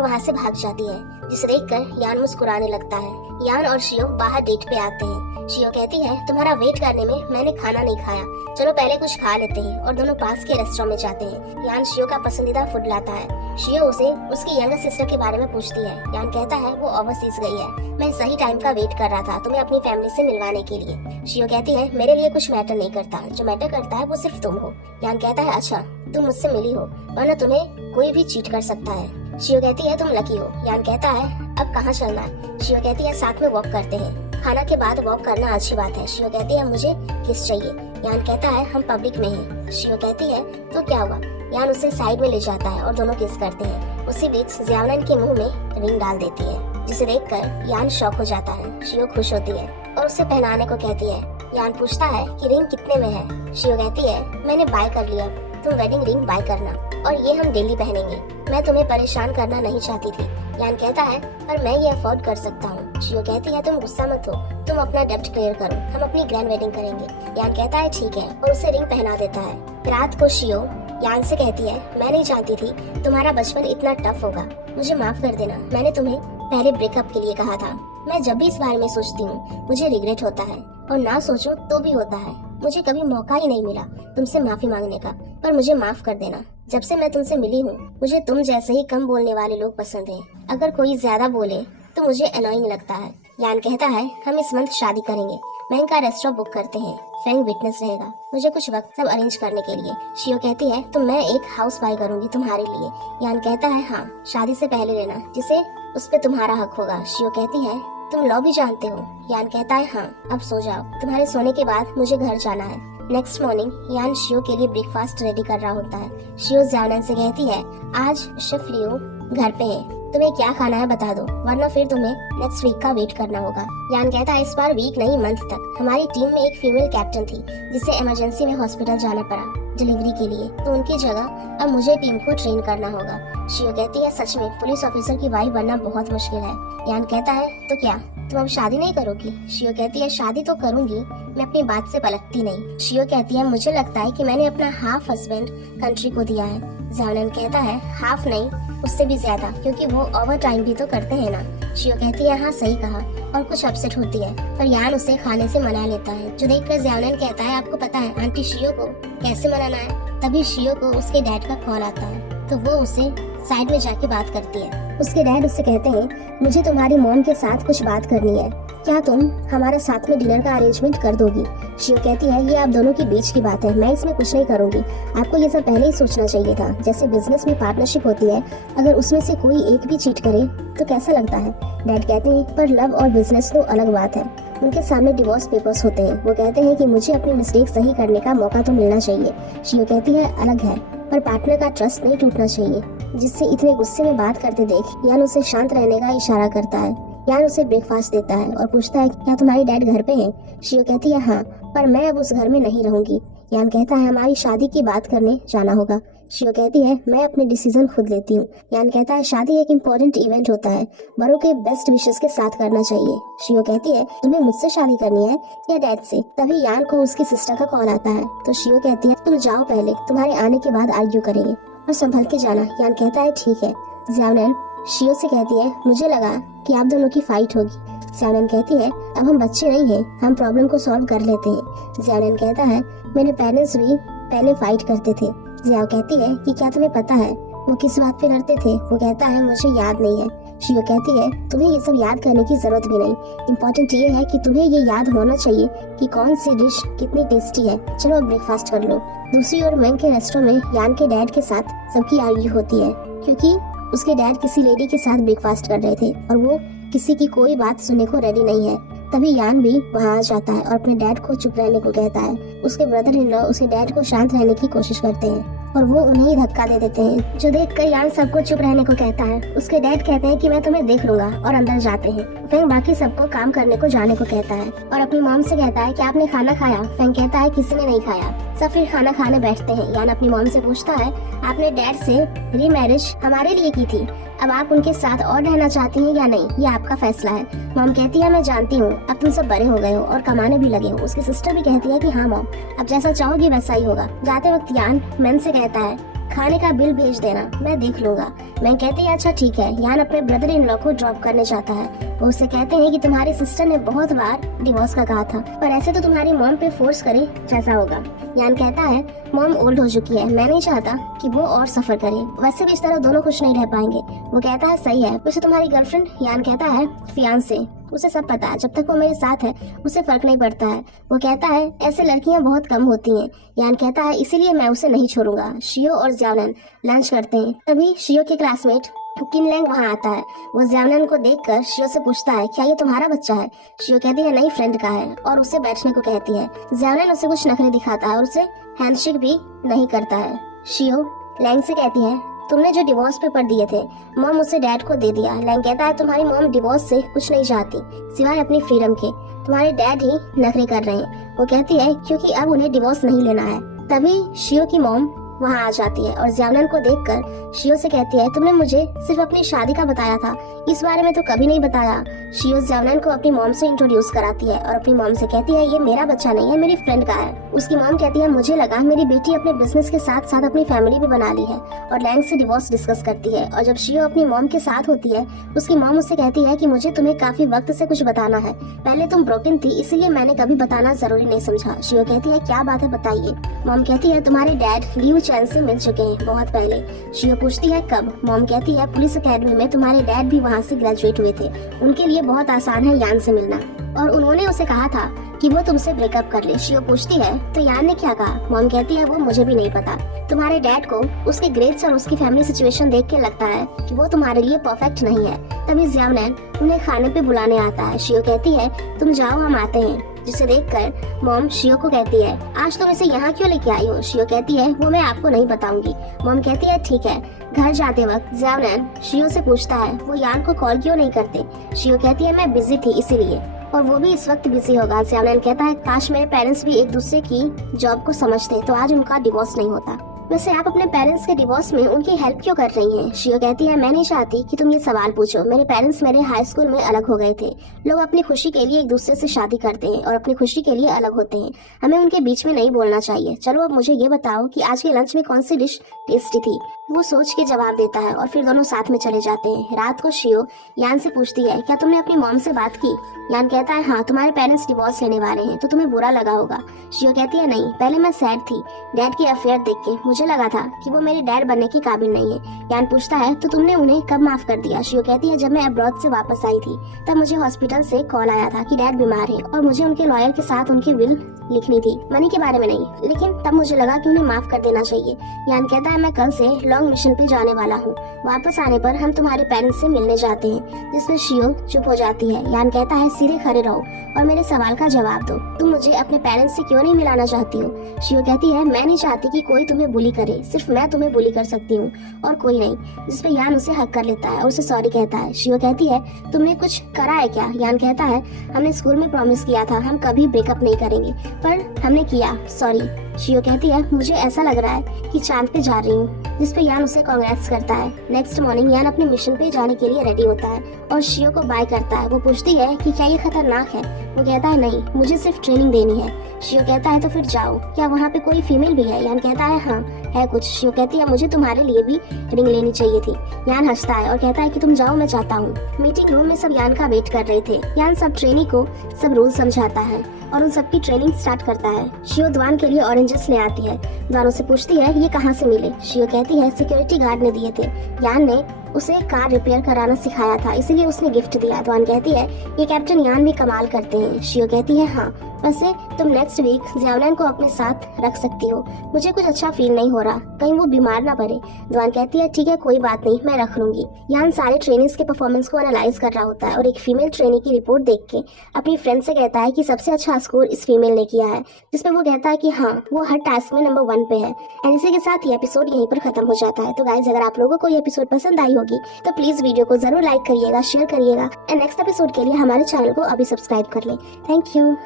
वहाँ से भाग जाती है, जिसे देखकर यान मुस्कुराने लगता है। यान और शियो बाहर डेट पे आते हैं। शियो कहती है तुम्हारा वेट करने में मैंने खाना नहीं खाया, चलो पहले कुछ खा लेते हैं, और दोनों पास के रेस्टोरेंट में जाते हैं। यान शियो का पसंदीदा फूड लाता है। शियो उसे उसकी यंगर सिस्टर के बारे में पूछती है। यान कहता है वो ओवरसीज गई है, मैं सही टाइम का वेट कर रहा था तुम्हें अपनी फैमिली से मिलवाने के लिए। शियो कहती है मेरे लिए कुछ मैटर नहीं करता, जो मैटर करता है वो सिर्फ तुम हो। यान कहता है अच्छा तुम मुझसे मिली हो, वरना तुम्हें कोई भी चीट कर सकता है। शियो कहती है तुम लकी हो। यान कहता है अब कहाँ चलना है? शियो कहती है साथ में वॉक करते हैं, खाना के बाद वॉक करना अच्छी बात है। शियो कहती है मुझे किस चाहिए। यान कहता है हम पब्लिक में हैं। शियो कहती है तो क्या हुआ? यान उसे साइड में ले जाता है और दोनों किस करते हैं। उसी बीच स्याओनैन के मुंह में रिंग डाल देती है, जिसे देखकर यान शॉक हो जाता है। शियो खुश होती है और उसे पहनाने को कहती है। यान पूछता है कि रिंग कितने में है? शियो कहती है मैंने बाय कर लिया, तुम वेडिंग रिंग बाय करना और ये हम डेली पहनेंगे। मैं तुम्हें परेशान करना नहीं चाहती थी। यान कहता है पर मैं ये अफोर्ड कर सकता हूँ। शियो कहती है तुम गुस्सा मत हो, तुम अपना डेब्ट क्लियर करो, हम अपनी ग्रैंड वेडिंग करेंगे। यान कहता है ठीक है और उसे रिंग पहना देता है। रात को शियो यान से कहती है मैं नहीं चाहती थी तुम्हारा बचपन इतना टफ होगा, मुझे माफ कर देना। मैंने तुम्हें पहले ब्रेकअप के लिए कहा था। मैं जब भी इस बारे में सोचती हूँ मुझे रिग्रेट होता है और ना सोचूं तो भी होता है। मुझे कभी मौका ही नहीं मिला तुमसे माफी मांगने का, पर मुझे माफ कर देना। जब से मैं तुमसे मिली हूँ मुझे तुम जैसे ही कम बोलने वाले लोग पसंद हैं। अगर कोई ज्यादा बोले तो मुझे अनोइंग लगता है। यान कहता है हम इस मंथ शादी करेंगे, महंगा रेस्टोरेंट बुक करते हैं, फ्रैंक विटनेस रहेगा, मुझे कुछ वक्त सब अरेंज करने के लिए। शियो कहती है तो मैं एक हाउस बाय करूंगी तुम्हारे लिए। यान कहता है हाँ, शादी से पहले लेना जिसे उस पे तुम्हारा हक होगा। शियो कहती है तुम लॉ भी जानते हो। यान कहता है हाँ, अब सो जाओ, तुम्हारे सोने के बाद मुझे घर जाना है। नेक्स्ट मॉर्निंग यान शियो के लिए ब्रेकफास्ट रेडी कर रहा होता है। शियो जावनन से कहती है आज शेफ लियो घर पे है, तुम्हें क्या खाना है बता दो, वरना फिर तुम्हें नेक्स्ट वीक का वेट करना होगा। यान कहता है इस बार वीक नहीं मंथ तक। हमारी टीम में एक फीमेल कैप्टन थी जिसे इमरजेंसी में हॉस्पिटल जाना पड़ा डिलीवरी के लिए, तो उनकी जगह अब मुझे टीम को ट्रेन करना होगा। शियो कहती है सच में पुलिस ऑफिसर की वाइफ बनना बहुत मुश्किल है। यान कहता है तो क्या तुम अब शादी नहीं करोगी? शियो कहती है शादी तो करूंगी, मैं अपनी बात से पलटती नहीं। शियो कहती है मुझे लगता है कि मैंने अपना हाफ हस्बैंड कंट्री को दिया है। जावनन कहता है हाफ नहीं, उससे भी ज्यादा, क्योंकि वो ओवर टाइम भी तो करते हैं ना। शियो कहती है हाँ सही कहा, और कुछ अपसेट होती है, पर यान उसे खाने से मना लेता है, जो देखकर जावनन कहता है आपको पता है आंटी शियो को कैसे मनाना है। तभी शियो को उसके डैड का कॉल आता है, तो वो उसे साइड में जाके बात करती है। उसके डैड उससे कहते हैं मुझे तुम्हारी मॉम के साथ कुछ बात करनी है, क्या तुम हमारा साथ में डिनर का अरेंजमेंट कर दोगी? शियो कहती है ये आप दोनों के बीच की बात है, मैं इसमें कुछ नहीं करूंगी, आपको ये सब पहले ही सोचना चाहिए था। जैसे बिजनेस में पार्टनरशिप होती है, अगर उसमें से कोई एक भी चीट करे तो कैसा लगता है? डैड कहते हैं पर लव और बिजनेस तो अलग बात है। उनके सामने डिवोर्स पेपर्स होते हैं, वो कहते हैं कि मुझे अपनी मिस्टेक सही करने का मौका तो मिलना चाहिए। शियो कहती है अलग है, पर पार्टनर का ट्रस्ट नहीं टूटना चाहिए। जिससे इतने गुस्से में बात करते देख यान उसे शांत रहने का इशारा करता है। यान उसे ब्रेकफास्ट देता है और पूछता है क्या तुम्हारी डैड घर पे हैं? शियो कहती है हाँ, पर मैं अब उस घर में नहीं रहूंगी। यान कहता है हमारी शादी की बात करने जाना होगा। शियो कहती है मैं अपने डिसीजन खुद लेती हूँ। यान कहता है शादी एक इम्पोर्टेंट इवेंट होता है, बड़ों के बेस्ट विशेस के साथ करना चाहिए। शियो कहती है तुम्हें मुझसे शादी करनी है या डैड से? तभी यान को उसकी सिस्टर का कॉल आता है, तो शियो कहती है तुम जाओ पहले, तुम्हारे आने के बाद आर्ग्यू करेंगे और संभल के जाना। यान कहता है ठीक है। जावनन शियो से कहती है मुझे लगा कि आप दोनों की फाइट होगी। जावनन कहती है अब हम बच्चे नहीं हैं, हम प्रॉब्लम को सॉल्व कर लेते हैं। जावनन कहता है मेरे पेरेंट्स भी पहले फाइट करते थे। जियाओ कहती है कि क्या तुम्हें पता है वो किस बात पे करते थे? वो कहता है मुझे याद नहीं है। शियो कहती है तुम्हें ये सब याद करने की जरूरत भी नहीं, इम्पोर्टेंट ये है कि तुम्हें ये याद होना चाहिए कि कौन सी डिश कितनी टेस्टी है। चलो अब ब्रेकफास्ट कर लो। दूसरी ओर मैंग के रेस्टोरेंट में यान के डैड के साथ सबकी आर्ग्यू होती है, क्योंकि उसके डैड किसी लेडी के साथ ब्रेकफास्ट कर रहे थे और वो किसी की कोई बात सुनने को रेडी नहीं है। तभी यान भी वहाँ आ जाता है और अपने डैड को चुप रहने को कहता है। उसके ब्रदर इन लॉ उसके डैड को शांत रहने की कोशिश करते हैं और वो उन्हें ही धक्का दे देते हैं, जो देखकर यान सबको चुप रहने को कहता है। उसके डैड कहते हैं कि मैं तुम्हें देख लूंगा और अंदर जाते हैं। फेंग बाकी सबको काम करने को जाने को कहता है और अपनी मॉम से कहता है कि आपने खाना खाया? फेंग कहता है किसी ने नहीं खाया। सब फिर खाना खाने बैठते हैं। यान अपनी मॉम से पूछता है आपने डैड से रीमैरिज हमारे लिए की थी, अब आप उनके साथ और रहना चाहती हैं या नहीं, ये आपका फैसला है। मॉम कहती है मैं जानती हूँ, अब तुम सब बड़े हो गए हो और कमाने भी लगे हो। उसकी सिस्टर भी कहती है कि हाँ मॉम, अब जैसा चाहोगी वैसा ही होगा। जाते वक्त यान मैन से कहता है खाने का बिल भेज देना, मैं देख लूंगा। मैं कहती है अच्छा ठीक है। यान अपने ब्रदर इन लॉ को ड्रॉप करने जाता है। वो उससे कहते हैं कि तुम्हारी सिस्टर ने बहुत बार डिवोर्स का कहा था, पर ऐसे तो तुम्हारी मॉम पे फोर्स करे जैसा होगा। यान कहता है मॉम ओल्ड हो चुकी है, मैं नहीं चाहता कि वो और सफर करे, वैसे भी इस तरह दोनों खुश नहीं रह पाएंगे। वो कहता है सही है, वैसे तुम्हारी गर्लफ्रेंड? यान कहता है फियांसे, उसे सब पता है, जब तक वो मेरे साथ है उसे फर्क नहीं पड़ता है। वो कहता है ऐसे लड़कियां बहुत कम होती हैं। यान कहता है इसीलिए मैं उसे नहीं छोड़ूंगा। शियो और जावनन लंच करते हैं, तभी शियो के क्लासमेट किनलैंग वहाँ आता है। वो जावनन को देखकर शियो से पूछता है क्या ये तुम्हारा बच्चा है? शियो कहती है नहीं, फ्रेंड का है, और उसे बैठने को कहती है। जावनन उसे कुछ नखरे दिखाता है और उसे हैंडशेक भी नहीं करता है। शियो लैंग से कहती है तुमने जो डिवोर्स पेपर दिए थे मॉम उसे डैड को दे दिया। लैंग कहता है तुम्हारी मॉम डिवोर्स से कुछ नहीं चाहती सिवाय अपनी फ्रीडम के, तुम्हारे डैड ही नखरे कर रहे हैं। वो कहती है क्योंकि अब उन्हें डिवोर्स नहीं लेना है। तभी शियो की मॉम वहाँ आ जाती है और जियानन को देखकर शियो से कहती है, तुमने मुझे सिर्फ अपनी शादी का बताया था, इस बारे में तो कभी नहीं बताया। शियो जियानन को अपनी मॉम से इंट्रोड्यूस कराती है और अपनी मॉम से कहती है, ये मेरा बच्चा नहीं है, मेरी फ्रेंड का है। उसकी मॉम कहती है, मुझे लगा मेरी बेटी अपने बिजनेस के साथ साथ अपनी फैमिली भी बना ली है, और लैंग से डिवोर्स डिस्कस करती है। और जब शियो अपनी मॉम के साथ होती है, उसकी मॉम उससे कहती है कि मुझे तुम्हें काफी वक्त से कुछ बताना है, पहले तुम ब्रोकन थी इसलिए मैंने कभी बताना जरूरी नहीं समझा। शियो कहती है, क्या बात है बताइए। मॉम कहती है, तुम्हारे डैड लियू चैन से मिल चुके हैं बहुत पहले। शियो पूछती है, कब। मॉम कहती है, पुलिस एकेडमी में तुम्हारे डैड भी वहाँ से ग्रेजुएट हुए थे, उनके लिए बहुत आसान है यान से मिलना, और उन्होंने उसे कहा था कि वो तुमसे ब्रेकअप कर ले। शियो पूछती है, तो यान ने क्या कहा। मॉम कहती है, वो मुझे भी नहीं पता। तुम्हारे डैड को उसके ग्रेड्स और उसकी फैमिली सिचुएशन देख के लगता है कि वो तुम्हारे लिए परफेक्ट नहीं है। तभी जियानन उन्हें खाने पे बुलाने आता है। शियो कहती है, तुम जाओ हम आते हैं, जिसे देखकर मॉम शियो को कहती है, आज तुम इसे यहाँ क्यों लेके आई हो। शियो कहती है, वो मैं आपको नहीं बताऊंगी। मॉम कहती है, ठीक है। घर जाते वक्त जियानन शियो से पूछता है, वो यान को कॉल क्यों नहीं करते। शियो कहती है, मैं बिजी थी इसीलिए, और वो भी इस वक्त बिजी होगा। जियानन कहता है, काश मेरे पेरेंट्स भी एक दूसरे की जॉब को समझते तो आज उनका डिवोर्स नहीं होता। वैसे आप अपने पेरेंट्स के डिवोर्स में उनकी हेल्प क्यों कर रही हैं? शियो कहती है, मैं नहीं चाहती कि तुम ये सवाल पूछो। मेरे पेरेंट्स मेरे हाई स्कूल में अलग हो गए थे। लोग अपनी खुशी के लिए एक दूसरे से शादी करते हैं और अपनी खुशी के लिए अलग होते हैं, हमें उनके बीच में नहीं बोलना चाहिए। चलो अब मुझे ये बताओ कि आज के लंच में कौन सी डिश टेस्टी थी। वो सोच के जवाब देता है और फिर दोनों साथ में चले जाते हैं। रात को शियो यान से पूछती है, क्या तुमने अपनी मॉम से बात की। यान कहता है, हाँ, तुम्हारे पेरेंट्स डिवोर्स लेने वाले हैं तो तुम्हें बुरा लगा होगा। शियो कहती है, नहीं, पहले मैं सैड थी। डैड की अफेयर देख के मुझे लगा था कि वो मेरे डैड बनने के काबिल नहीं है। यान पूछता है, तो तुमने उन्हें कब माफ कर दिया। शियो कहती है, जब मैं अब्रॉड से वापस आई थी तब मुझे हॉस्पिटल से कॉल आया था कि डैड बीमार है और मुझे उनके लॉयर के साथ उनकी विल लिखनी थी, मनी के बारे में नहीं, लेकिन तब मुझे लगा कि उन्हें माफ कर देना चाहिए। यान कहता है, मैं कल से लॉन्ग मिशन पे जाने वाला हूँ, वापस आने पर हम तुम्हारे पेरेंट्स से मिलने जाते हैं। जिसमें शियो चुप हो जाती है। यान कहता है, सीधे खड़े रहो और मेरे सवाल का जवाब दो, तुम मुझे अपने पेरेंट्स से क्यों नहीं मिलाना चाहती हो। शियो कहती है, मैं नहीं चाहती कि कोई तुम्हें बुली करे, सिर्फ मैं तुम्हें बुली कर सकती हूँ और कोई नहीं। जिसपे यान उसे हक कर लेता है और उसे सॉरी कहता है। शियो कहती है, तुमने कुछ करा है क्या। यान कहता है, हमने स्कूल में प्रॉमिस किया था हम कभी ब्रेकअप नहीं करेंगे, पर हमने किया, सॉरी। शियो कहती है, मुझे ऐसा लग रहा है कि चांद पे जा रही हूँ। जिसपे यान उसे कांग्रेट्स करता है। नेक्स्ट मॉर्निंग यान अपने मिशन पे जाने के लिए रेडी होता है और शियो को बाय करता है। वो पूछती है कि क्या ये खतरनाक है। वो कहता है, नहीं, मुझे सिर्फ ट्रेनिंग देनी है। शियो कहता है, तो फिर जाओ, क्या वहाँ पे कोई फीमेल भी है। यान कहता है, हाँ है कुछ। शियो कहती है, मुझे तुम्हारे लिए भी रिंग लेनी चाहिए थी। यान हंसता है और कहता है कि तुम जाओ, मैं चाहता हूँ। मीटिंग रूम में सब यान का वेट कर रहे थे। यान सब ट्रेनी को सब रूल समझाता है और उन सबकी ट्रेनिंग स्टार्ट करता है। शियो द्वान के लिए ऑरेंजेस ले आती है। द्वान उसे पूछती है, ये कहाँ से मिले। शियो कहती है, सिक्योरिटी गार्ड ने दिए थे, यान ने उसे कार रिपेयर कराना सिखाया था इसलिए उसने गिफ्ट दिया। द्वान कहती है, ये कैप्टन यान भी कमाल करते हैं। शियो कहती है, हाँ, वैसे तुम नेक्स्ट वीक जियानन को अपने साथ रख सकती हो, मुझे कुछ अच्छा फील नहीं हो रहा, कहीं वो बीमार ना पड़े। द्वान कहती है, ठीक है, कोई बात नहीं, मैं रख लूंगी। यान सारे ट्रेनिंग्स के परफॉर्मेंस को एनालाइज कर रहा होता है और एक फीमेल ट्रेनी की रिपोर्ट देख के अपनी फ्रेंड से कहता है कि सबसे अच्छा स्कोर इस फीमेल ने किया है, जिसमें वो कहता है कि हाँ, वो हर टास्क में नंबर 1 पे है। एंड इसी के साथ ये एपिसोड यहीं पर खत्म हो जाता है। तो गाइज, अगर आप लोगों को ये एपिसोड पसंद आई होगी तो प्लीज वीडियो को जरूर लाइक करिएगा, शेयर करिएगा एंड नेक्स्ट एपिसोड के लिए हमारे चैनल को अभी सब्सक्राइब कर ले। Thank you.